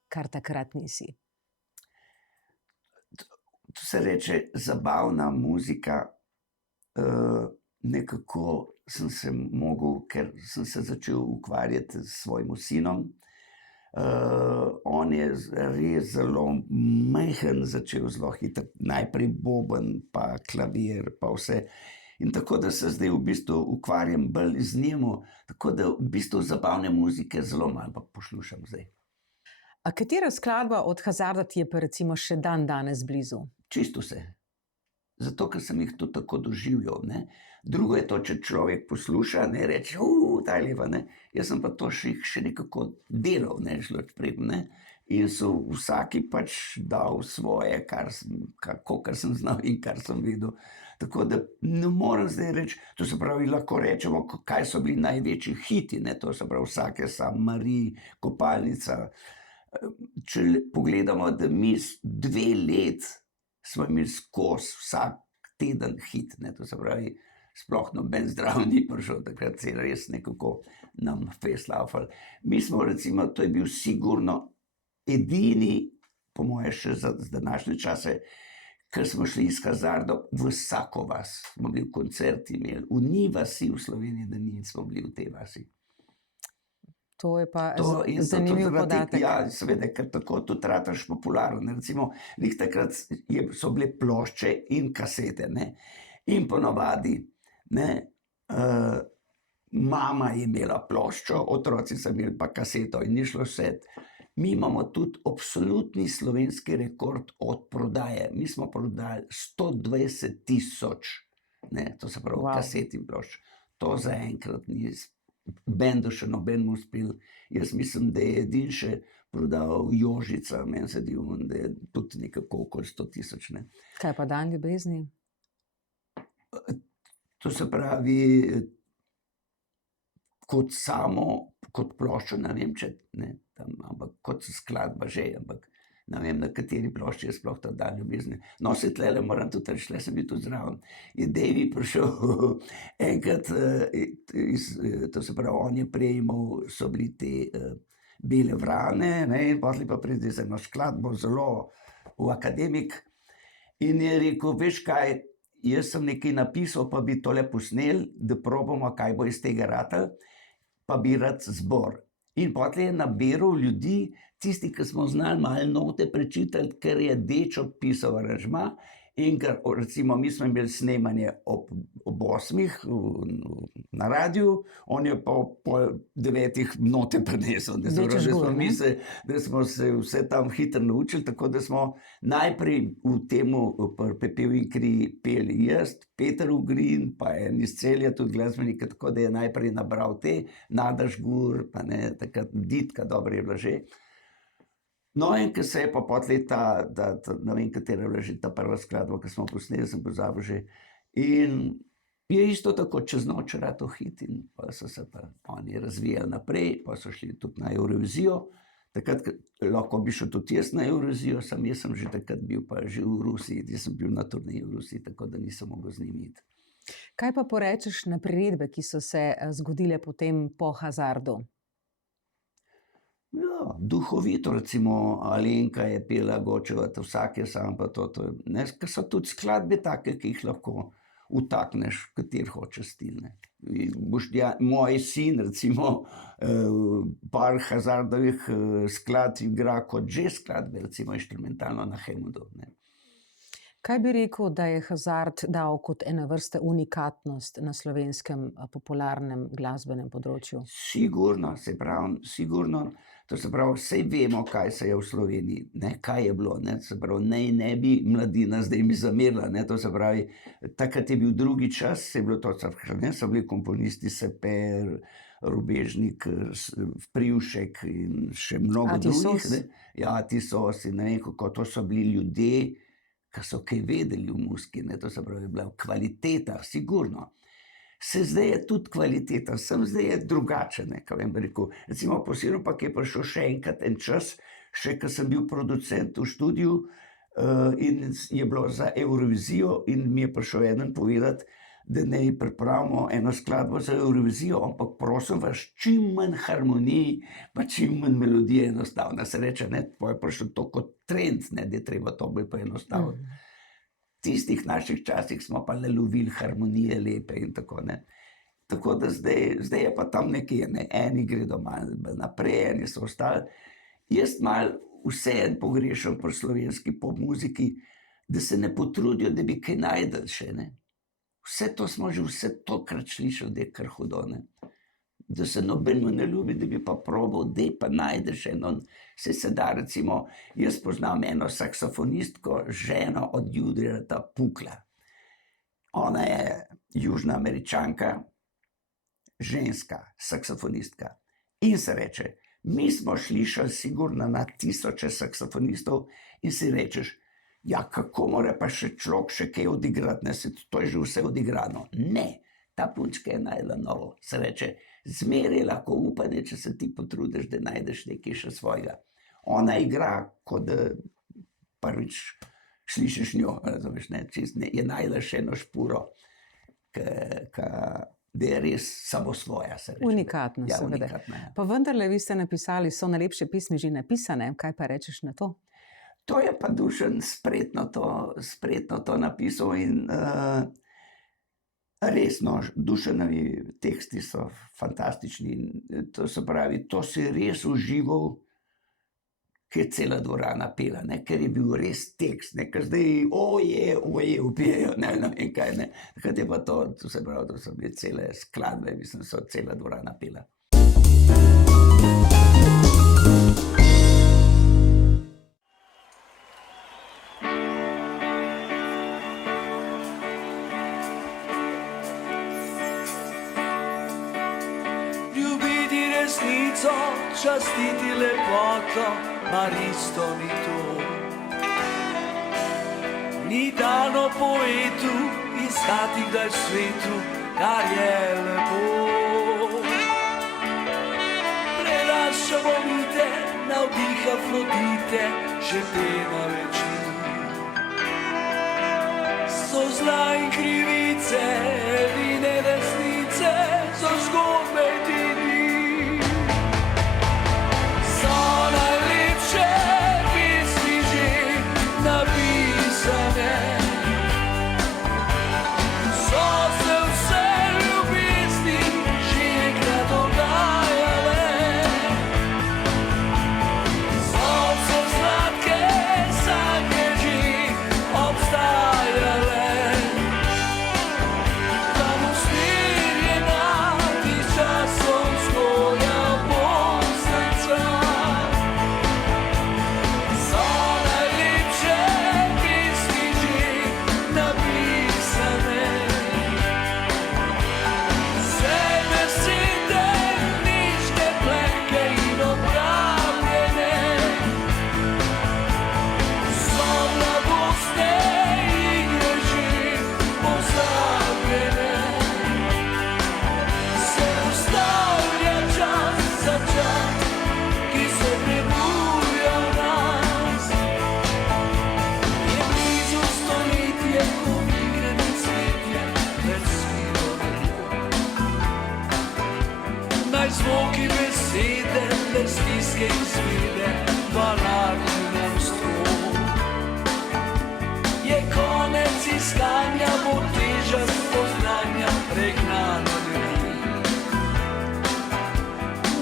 kar takrat nisi? To se reče zabavna muzika, nekako sem se mogel, ker sem se začel ukvarjati s svojim sinom. On je res zelo majhen začel zelo hitro, najprej boben, pa klavir, pa vse. In tako da se zdaj v bistvu ukvarjam bolj z njim, tako da v bistvu zabavne muzike zelo malo poslušam zdaj. A katera skladba od Hazarda ti je pa recimo še danes blizu? Čisto vse. Zato, ker sem jih tudi tako doživljal, ne. Drugo je to, če človek posluša, ne, reče, ta je lepa, ne. Jaz sem pa to še nekako delal, ne, šločprem, ne. In so vsaki pač dal svoje, kar sem znal in kar sem videl. Tako da ne morem zdaj reči, to se pravi, lahko rečemo, kaj so bili največji hiti, ne, to se pravi, vsake Sam Marie, Kopalnica. Če pogledamo, da mi 2 let smo imeli skozi vsak teden hit, ne, to se pravi, sploh noben zdrav ni prišel, takrat se je res nekako nam fejst laufal. Mi smo recimo, to je bil sigurno edini, po moje še za današnje čase, ker smo šli iz Hazarda v vsako vas, smo bili v koncerti imeli, v ni vasi v Sloveniji, da smo bili v tej vasi. To je pa zanimiv podatek. Ja, seveda, ker tako tudi rataš popularen. Recimo, takrat so bile plošče in kasete, ne. In ponavadi, ne, mama je imela ploščo, otroci so imeli pa kaseto in ni šlo vse. Mi imamo tudi absolutni slovenski rekord od prodaje. Mi smo prodali 120,000, ne, to se pravi, kaset in plošč. To zaenkrat ni bendu še nobenemu uspel. Jaz mislim, da je edin še prodal Jožica, meni se divim, da je tudi nekako okoli 100,000, ne. Kaj pa Dan ljubezni? To se pravi, kot ploščo, ne vem, če ne, tam, ampak kot skladba že, ampak ne vem, na kateri plošči je sploh ta Dan ljubezni. No, se tlele moram tudi reči, tle sem bil tudi zraven. Je Davy prišel enkrat, to se pravi, on je prej imel, so bili te Bele vrane, ne, in potem pa pride z eno skladbo, zelo v akademik. In je rekel, veš kaj, jaz sem nekaj napisal, pa bi tole posnel, da probamo, kaj bo iz tega ratal, pa bi rad zbor. In potem je nabiral ljudi, tisti, ki smo znali malo note prečitati, ker je Dečo pisal aranžma in ker recimo mi smo imeli snemanje ob 8 na radiju, on je pa ob 9 note prinesel. Da smo se vse tam hitro naučili, tako da smo najprej v temu Pepel in kri peli jaz, Peter Ugrin, pa en iz Celja tudi glasbenik, tako da je najprej nabral te, Nada Žgur, pa ne, takrat Ditka, dobro je bila že. No, in ko se je pa potlej ne vem, katera je bila že ta prva skladba, ki smo posneli, sem pozabil že. In je isto tako čez noč ratal hit in pa so se pa oni razvijali naprej, pa so šli tudi na Eurovizijo. Takrat lahko bi šel tudi jaz na Eurovizijo, jaz sem že takrat bil pa že v Rusiji, jaz sem bil na turneji v Rusiji, tako da nisem mogel z njimi iti. Kaj pa porečeš na priredbe, ki so se zgodile potem po Hazardu? Ja, duhovito, recimo Alenka je pela Gočeva, vsak je sam pa to, ne, ker so tudi skladbe take, ki jih lahko vtakneš, kateri hočeš stil, ne. Moj sin, recimo, par Hazardovih skladb igra kot jazz skladbe, recimo inštrumentalno na Hammondu, ne. Kaj bi rekel, da je Hazard dal kot ene vrste unikatnost na slovenskem popularnem glasbenem področju? Sigurno, sigurno, to se pravi, saj vemo, kaj se je v Sloveniji, ne, kaj je bilo, ne, se pravi, ne bi mladina zdaj mi zamerila, ne, to se pravi, takrat je bil drugi čas, je bilo to, ne, so bili komponisti Seper, Rubežnik, Privšek in še mnogo drugih, ne. Ja, Tisos in ne vem kako, to so bili ljudje, ki so kaj vedeli v muziki, ne, to se pravi, je bila kvaliteta, sigurno. Zdaj je tudi kvaliteta, zdaj je drugače, ne, kaj vem bi rekel. Recimo posebno pa, ki je prišel še enkrat en čas, še ko sem bil producent v študiju, in je bilo za Eurovizijo in mi je prišel eden povedati, da naj pripravimo eno skladbo za Eurovizijo, ampak prosim vas, čim manj harmonij, pa čim manj melodije enostavno. Se reče, ne, to je prišel to kot trend, ne, da je treba to bolj poenostaviti. V tistih naših časih smo pa le lovili harmonije lepe in tako, ne. Tako da zdaj je pa tam nekje, ne, eni gredo malo naprej, eni so ostali. Jaz malo vseeno pogrešam pri slovenski popmuziki, da se ne potrudijo, da bi kaj našli še, ne. Vse to smo že tokrat slišali, da je kar hudo, ne. Da se nobenemu ne ljubi, da bi pa probal, da pa najdeš eno, saj se da, recimo, jaz poznam eno saksofonistko, ženo od Judreta Pukla. Ona je Južna Američanka, ženska saksofonistka. In se reče, mi smo slišali sigurno na tisoče saksofonistov in si rečeš, ja, kako mora pa še človek še kaj odigrati, ne, to je že vse odigrano. Ne, ta punčka je našla novo. Se reče, zmeraj lahko upanje, če se ti potrudiš, da najdeš nekaj še svojega. Ona igra, kot da prvič slišiš njo, razumeš, ne, je našla še eno špuro, da je res samo svoja, se reče. Unikatno, Ja, seveda. unikatna, ja. Pa vendarle, vi ste napisali, so najlepše pesmi že napisane, kaj pa rečeš na to? To je pa Dušan spretno to napisal in resno, Dušanovi teksti so fantastični. To se pravi, to si res užival, ki je cela dvorana pela, ne, ker je bil res tekst, ne, ker zdaj oje, upijejo, ne vem kaj, ne. Takrat je pa to se pravi, to so bile cele skladbe, mislim, so cela dvorana pela. Častiti lepoto, mar isto ni to. Ni dano poetu iskati kdaj v svetu, kar je lepo. Preraščamo mite, navdih Afrodite, še peva večini. So zla in krivice, edine resnice, so zgodbe edini. ženske izvide, balade nam stroj. Je konec iskanja, bo teža spoznanja pregnana ljudi.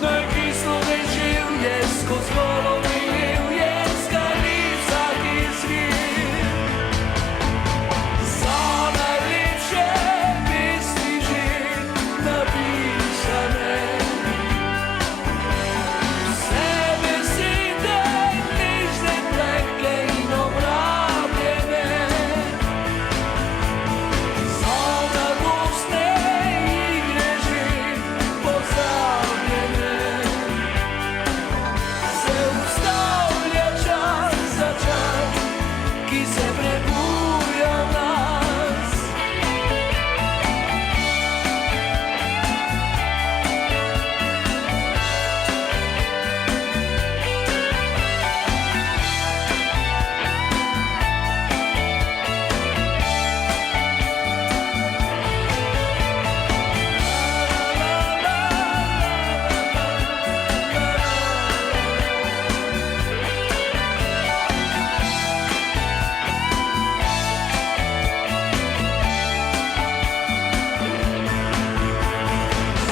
Najkislo življe skozi golo je skali vsak izvir. So najlepše pesmi že napisane. Vse besede nežne, plekle in obrabljene. So mladostne igre že pozabljene. Se ustavlja čas za čas, ki se prebuja v nas.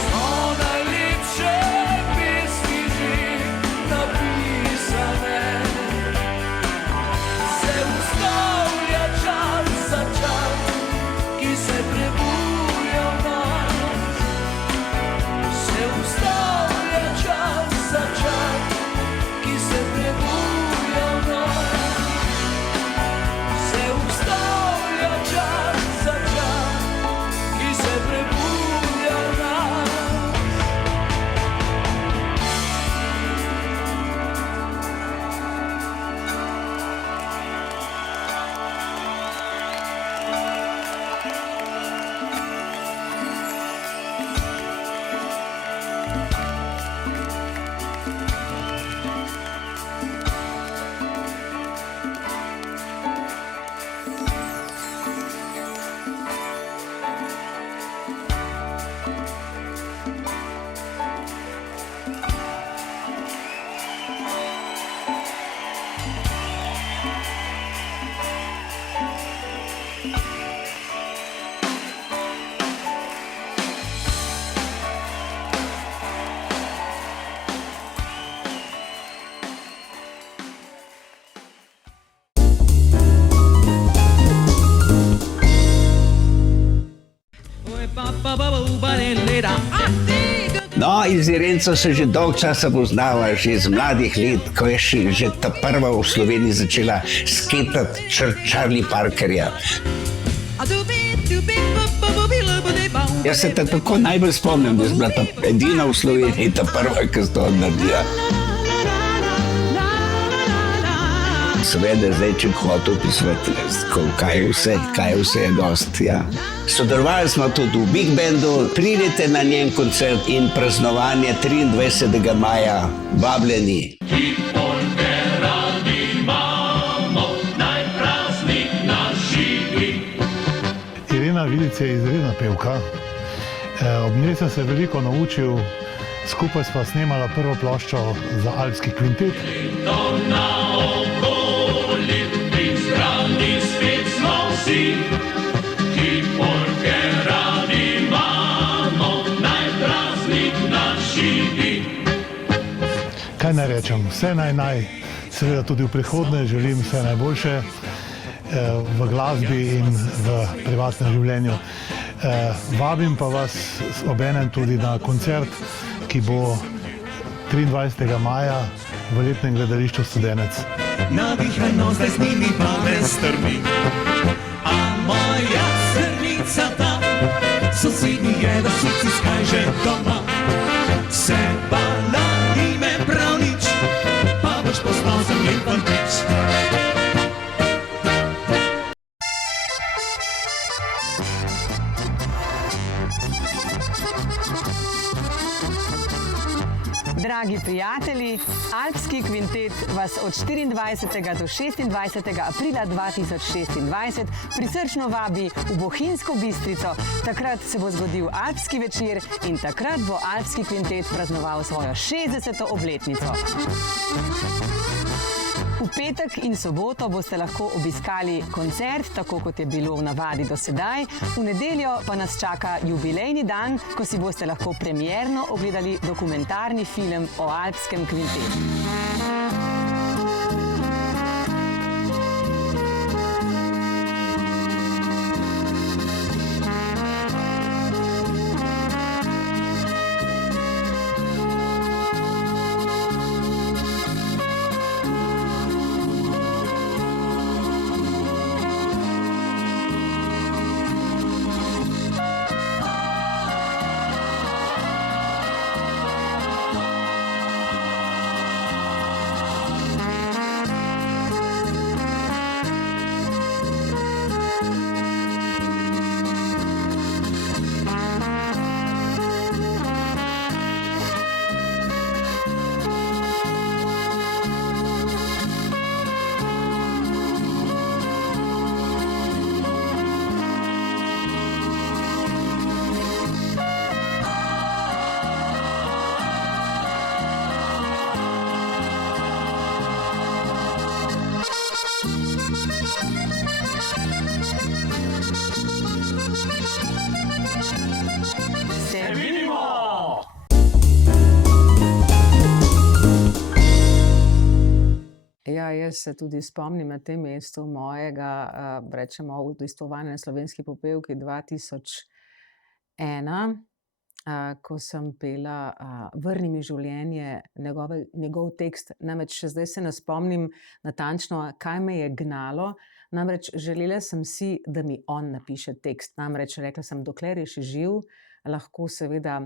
So najlepše pesmi že napisane. Se ustavlja čas za čas, ki se prebuja v nas. Se ustavlja čas za čas, ki se prebuja v nas. Se ustavlja čas za čas, ki se prebuja v nas. No, iz Irenco se že dolgo časa poznava, že iz mladih let, ko je že ta prva v Sloveniji začela sketati Charlie Parkerja. Jaz se te tako najbolj spomnim, da je bila ta edina v Sloveniji, ta prva, ki sta to naredila. Seveda, zdaj, če hotel pisati, kaj vse je dost, ja. Sodelovali smo tudi v Big Bandu, pridite na njen koncert in praznovanje 23. maja, vabljeni. Irena Vidic je izredna pevka. Ob njej sem se veliko naučil, skupaj sva snemala prvo ploščo za alpski kvintet. Kaj naj rečem, vse naj, seveda tudi v prihodnje želim vse najboljše v glasbi in v privatnem življenju. Vabim pa vas obenem tudi na koncert, ki bo 23. maja v letnem gledališču Studenec. Navihano zdaj z njimi pa ne strmi, a moja srnica ta, sosednji je, da si skaj že doma. Se bala ime prav nič, pa boš postal za njen fantič. dragi prijatelji, Alpski kvintet vas od 24. do 26. aprila 2026 prisrčno vabi v Bohinjsko Bistrico. Takrat se bo zgodil Alpski večer in takrat bo Alpski kvintet praznoval svojo 60. obletnico. V petek in soboto boste lahko obiskali koncert, tako kot je bilo v navadi do sedaj. V nedeljo pa nas čaka jubilejni dan, ko si boste lahko premierno ogledali dokumentarni film o Alpskem kvintetu. Se vidimo! Ja, jaz se tudi spomnim na tem mestu mojega, rečemo, udejstvovanja na Slovenski popevki 2001, ko sem pela Vrni mi življenje, njegov tekst. Namreč še zdaj se ne spomnim natančno, kaj me je gnalo. Namreč želela sem si, da mi on napiše tekst. Namreč rekla sem, dokler je še živ, lahko seveda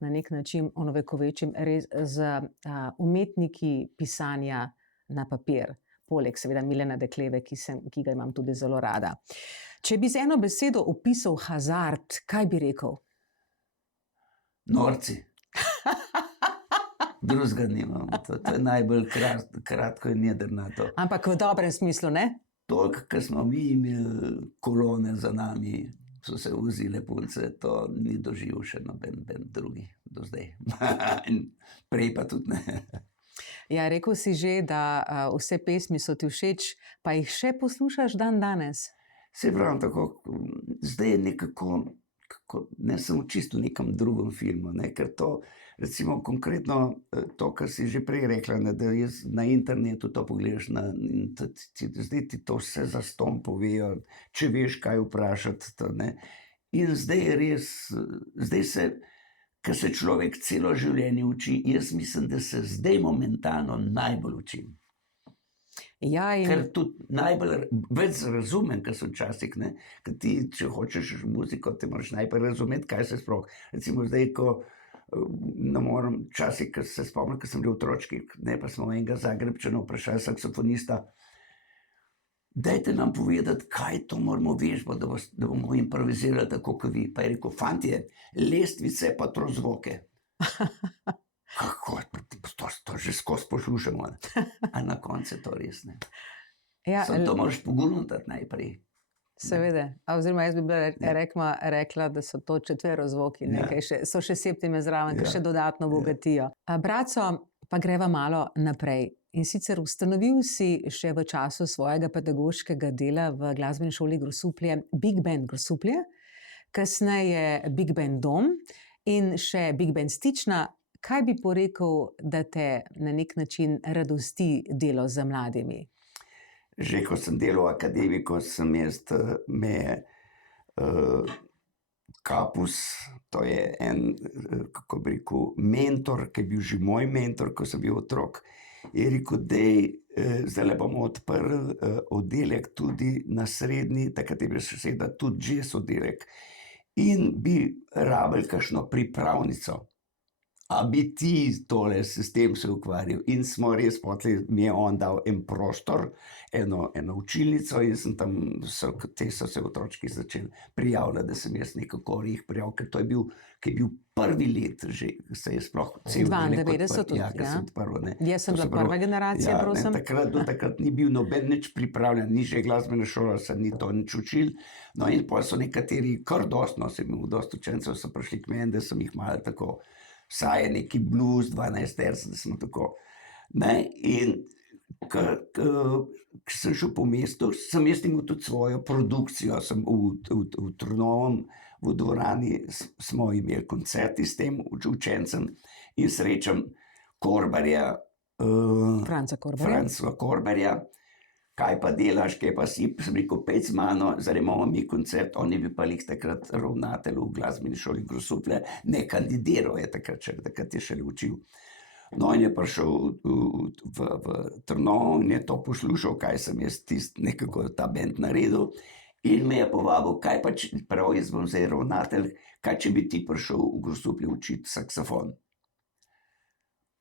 na nek način onovekovečim res z umetniki pisanja na papir. Poleg seveda Milana Dekleve, ki ga imam tudi zelo rada. Če bi z eno besedo opisal hazard, kaj bi rekel? Norci. Drugega nimam. To je najbolj kratko in jedrnato. Ampak v dobrem smislu, ne? Toliko, ko smo mi imeli kolone za nami, so se vozile punce, to ni doživel še noben drugi do zdaj. In prej pa tudi ne. Ja, rekel si že, da vse pesmi so ti všeč, pa jih še poslušaš dan danes? Se pravi, tako, zdaj je nekako, ne sem čisto v nekem drugem filmu, ne, ker to, recimo konkretno to, kar si že prej rekla, ne, da jaz na internetu to pogledaš, zdaj ti to vse zastonj povejo, če veš, kaj vprašati. To, ne. In zdaj je res, zdaj se, ker se človek celo življenje uči, jaz mislim, da se zdaj momentalno najbolj učim. Ja, Ker tudi najbolj več razumem, ker so včasih, ne, ker ti, če hočeš muziko, te moraš najprej razumeti, kaj se sploh. Recimo zdaj, ko ne morem, včasih, ker se spomnim, ker sem bil otročki, ne, pa smo enega Zagrebčana vprašali, saksofonista, dajte nam povedati, kaj to moramo več, da bomo improvizirali tako, kot vi. Pa je rekel, fantje, lestvice pa trozvoke. Kako, to že skozi poslušamo. A na koncu je to res, ne. Ja, to moraš pogruntati najprej. Seveda, oziroma jaz bi bila rekla, da so to četverozvoki, so še septime zraven, ki še dodatno bogatijo. Braco, pa greva malo naprej. In sicer ustanovil si še v času svojega pedagoškega dela v glasbeni šoli Grosuplje Big Band Grosuplje, kasneje Big Band Dom in še Big Band Stična. Kaj bi porekel, da te na nek način radosti delo z mladimi? Že ko sem delal v akademiji, ko sem jaz Kapus, to je en, kako bi rekel, mentor, ki je bil že moj mentor, ko sem bil otrok, je rekel, zdaj bomo odprli oddelek tudi na srednji, takrat je bil seveda tudi jazz oddelek, in bi rabili kakšno pripravnico. a bi ti tole s tem se ukvarjal. In smo res potlej, mi je on dal en prostor, eno učilnico in sem tam, te so se otročki začeli prijavljati, da sem jaz nekako jih prijavil, ker to je bil prvi let že, se je sploh cel 92 tudi, ja. Sem odprl, ne. Jaz sem To se bila pravi, prva generacija, ja, prosim. ne, do takrat ni bil noben nič pripravljen, ni že glasbena šola, se ni to nič učil. No in potem so nekateri kar dosti, no, sem imel dosti učencev, so prišli k meni, da sem jih malo tako, vsaj je neki blues, 12 terc, da smo tako. Ne, in ko sem šel po mestu, sem jaz imel tudi svojo produkcijo, sem v Trnovem, v dvorani smo imeli koncerti s tem učencem in srečam Korbarja, Franca Korbarja. Franca Korbarja, kaj pa delaš, kaj pa si, sem rekel, pejc z mano, zdaj imamo mi koncert, on je bil pa lih takrat ravnatelj v glasbeni šoli Grosuplje, ne kandidiral je takrat je šele učil. No in je prišel v Trnovo in je to poslušal, kaj sem jaz nekako ta bend naredil in me je povabil, kaj pa, prav jaz bom zdaj ravnatelj, kaj če bi ti prišel v Grosuplje učiti saksofon.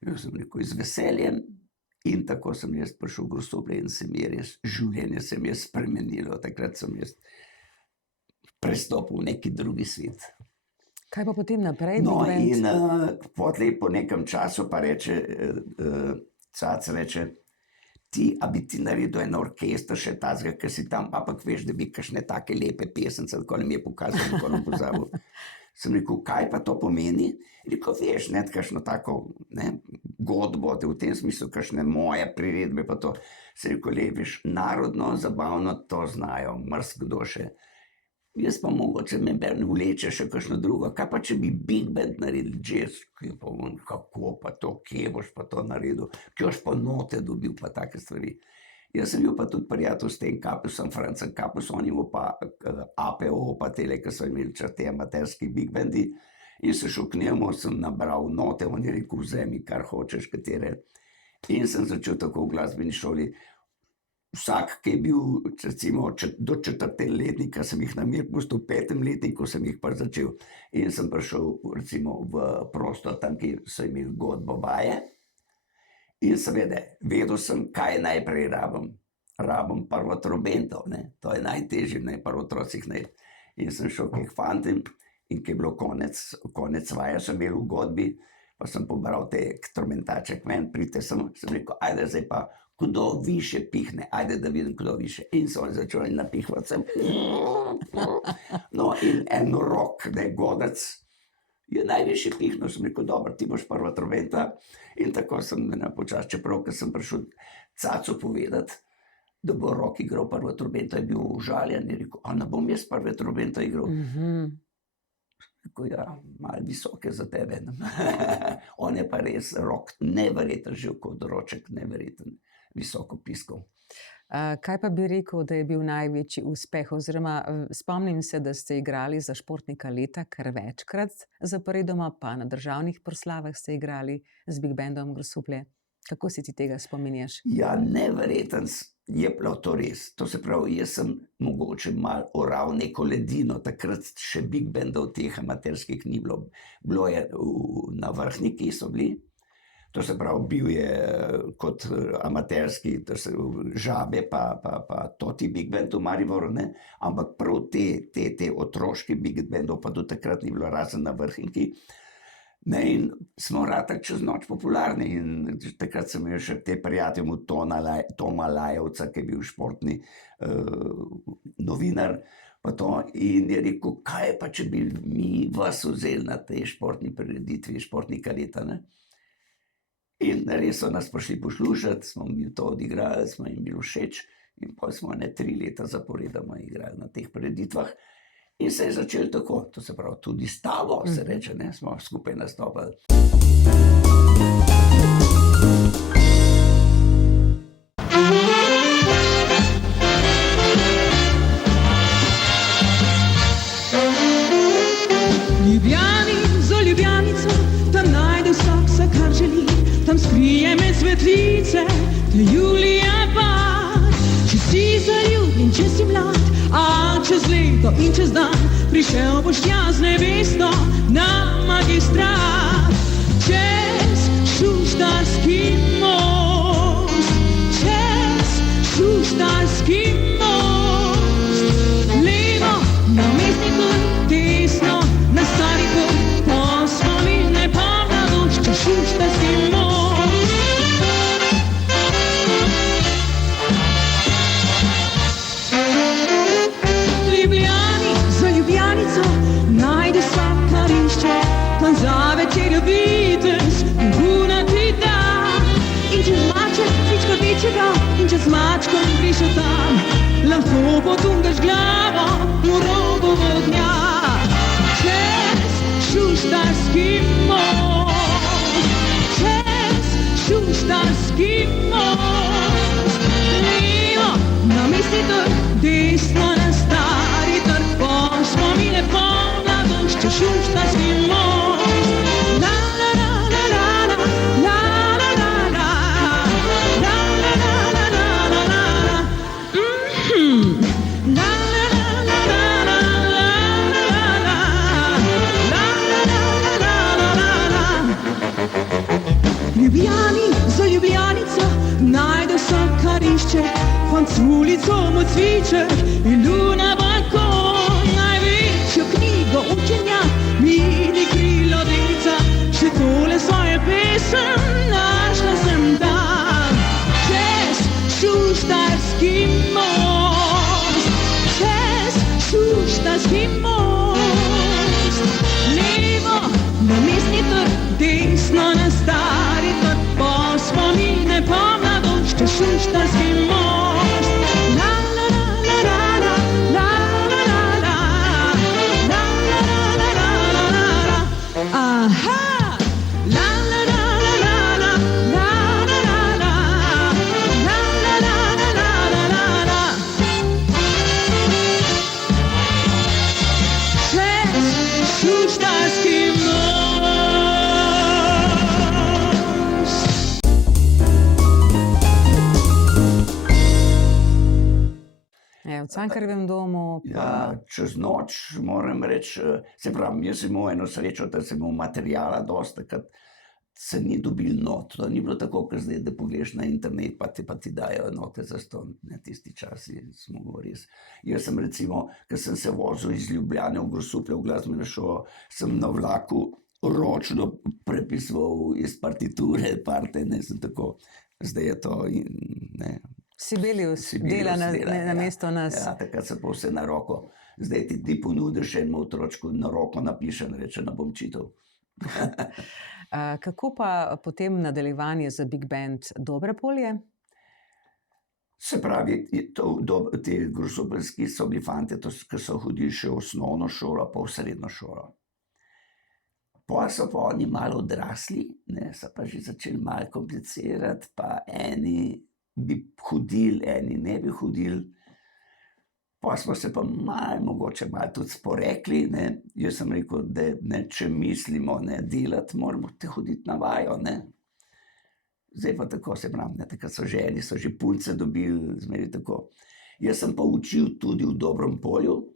Jaz sem rekel, z veseljem. In tako sem jaz prišel v Grosuplje in se mi je res, življenje se mi je spremenilo. Takrat sem jaz prestopil v neki drugi svet. Kaj pa potem naprej? No Big in band? potlej po nekem času pa reče, Cac reče, a bi ti naredil en orkester še tazga, ker si tam, ampak veš, da bi kakšne take lepe pesence, tako mi je pokazal, nikoli ne pozabil. Sem rekel, kaj pa to pomeni? Rekel, veš, ne, kakšno tako, ne, godbo, v tem smislu, kakšne moje priredbe pa to. Sem rekel, veš, narodno, zabavno, to znajo, marsikdo še. Jaz pa mogoče me vleče še kakšno drugo. Kaj pa, če bi big band naredil, jazz? Kako pa to, kje boš pa to naredil? Kje boš pa note dobil, pa take stvari. Jaz sem bil pa tudi prijatelj s tem Kapusom, Francem Kapusom, on imel pa APO, pa tele, ki so imeli te amaterski big bandi. In sem šel k njemu, sem nabral note, on je rekel, vzemi, kar hočeš, katere. In sem začel tako v glasbeni šoli. Vsak, ki je bil, recimo, do 4. letnika sem jih namir pustil, v 5. letniku sem jih pa začel. In sem prišel, recimo, v prostor, tam, ki so imeli godbo vaje. In seveda, vedel sem, kaj najprej rabim. Rabim prvo trobento, ne. To je najtežje, ne, prvo otrocih ne. In sem šel k fantom in ko je bilo konec vaje, sem imel v godbi, pa sem pobral te trobentače k meni, pridite sem rekel, ajde zdaj pa, kdo više pihne, ajde da vidim, kdo više. In so oni začeli napihvati sem. No in en rok, da je godec, je najvišji pihnil, sem rekel, dobro, ti boš prva trobenta. In tako sem počas, čeprav, ker sem prišel Cacu povedati, da bo Rok igral prvo trobento, je bil užaljen in rekel, a ne bom jaz prve trobento igral. Rekel, ja, malo visoke za tebe. On je pa res Rok neverjeten živ kot Roček, neverjeten visoko piskal. Kaj pa bi rekel, da je bil največji uspeh, oziroma spomnim se, da ste igrali za športnika leta kar večkrat zaporedoma, pa na državnih proslavah ste igrali z Big bandom Grosuplje. Kako si ti tega spominjaš? Ja, neverjeten je bilo to res. To se pravi, jaz sem mogoče malo oral neko ledino, takrat še Big bandov teh amaterskih ni bilo. Bilo je na Vrhniki so bili. To se pravi, bil je kot amaterski, Žabe pa toti Big band v Mariboru, ne, ampak prav te otroški Big bandov pa do takrat ni bilo, razen na Vrhniki. Ne, in smo ratali čez noč popularni in takrat sem imel še te prijatelje Toma Lajevca, ki je bil športni novinar, pa to, in je rekel, kaj pa, če bi mi vas vzeli na tej športni prireditvi, športnika leta, ne. In res so nas prišli poslušati, smo mi to odigrali, smo jim bili všeč in potem smo 3 leta zaporedoma igrali na teh prireditvah. In se je začelo tako, to se pravi, tudi s tabo se reče, ne, smo skupaj nastopali. Ljubljani, za Ljubljanico, tam najde vsak vse, kar želi. Tam skrije med svetlice, te Julija pač. Če si zaljubljen, če si mlad, a čez leto in čez dan prišel boš tja z nevesto na magistrat. čez Šuštarski most, čez Šuštarski most. Levo na Mestni trg, desno na Stari trg, po spomine pa mladost čez Šuštarski most. V Ljubljani za Ljubljanico najde sakarišče, tam za večerjo vitez poguna ti da. In če maček fička večjega, in če z mačkom prišel tam, lahko potungaš glavo v robu ognja. Čez Šuštarski most, čez Šuštarski most. Levo na Mestni trg, desno na Stari trg, po spomine po mladost čez Šuštarski most. La la la la la la, la la la la, la la la la la la la. La la la la la la, la la la la, la la la la la la. V Ljubljani za Ljubljanico najde sakarišče, fant z ulico mu cviče in luna balkon. Največjo knjigo učenja mini krilovica, še tole svoje pesem našla sem tam. Čez Šuštarski most, čez Šuštarski most. Levo na Mestni trg, desno na Stari trg, po spomine po mladost čez Šuštarski most. La la la la la la, la la la la, la la la la la la la. Aha! La la la la la la, la la la la, la la la la la la la. Čez Šuštarski most. V Cankarjevem domu pa... Ja, čez noč moram reči, se pravi, jaz sem imel eno srečo, da sem imel materijala dosti, takrat se ni dobil not. To ni bilo tako, kot zdaj, da pogledaš na internet, pa ti dajo note za ston. Ne, tisti časi smo govorili. Jaz sem recimo, ko sem se vozil iz Ljubljane v Grosuplje v glasbeno šolo, sem na vlaku ročno prepisoval iz partiture, parte, ne, sem tako, zdaj je to, ne. Sibelius dela na mesto nas. Ja, takrat se pa vse na roko. Zdaj ti ponudiš enemu otročku, na roko napiše, reče, ne bom čital. Kako pa potem nadaljevanje za Big Band Dobrepolje? Se pravi, ti grosupeljski so bili fantje, ki so hodili še v osnovno šolo, pa v srednjo šolo. Pa so pa oni malo odrasli, ne, so pa že začeli malo komplicirati, pa eni bi hodili, eni ne bi hodili. Pa smo se pa mogoče malo tudi sporekli, ne. Jaz sem rekel, da ne, če mislimo ne delati, moramo te hoditi na vajo, ne. Zdaj pa tako se pravi, ne, takrat so ženi, so že punce dobili, zmeri tako. Jaz sem pa učil tudi v Dobrom polju,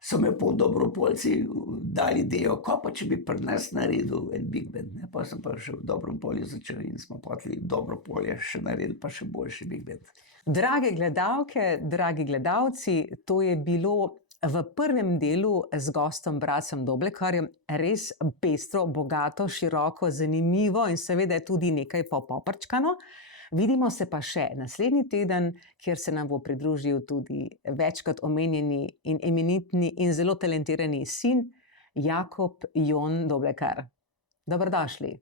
so me pa v Dobropoljci dali idejo, ko pa če bi pri nas naredil en Big Band, ne, pa sem pa še v Dobrom polju začel in smo potli Dobropolje še naredili, pa še boljši Big Band. Drage gledalke, dragi gledalci, to je bilo v prvem delu z gostom Bracem Doblekarjem res pestro, bogato, široko, zanimivo in seveda tudi nekaj poprčkano. Vidimo se pa še naslednji teden, kjer se nam bo pridružil tudi večkrat omenjeni in eminentni in zelo talentirani sin Jakob Jon Doblekar. Dobrodošli.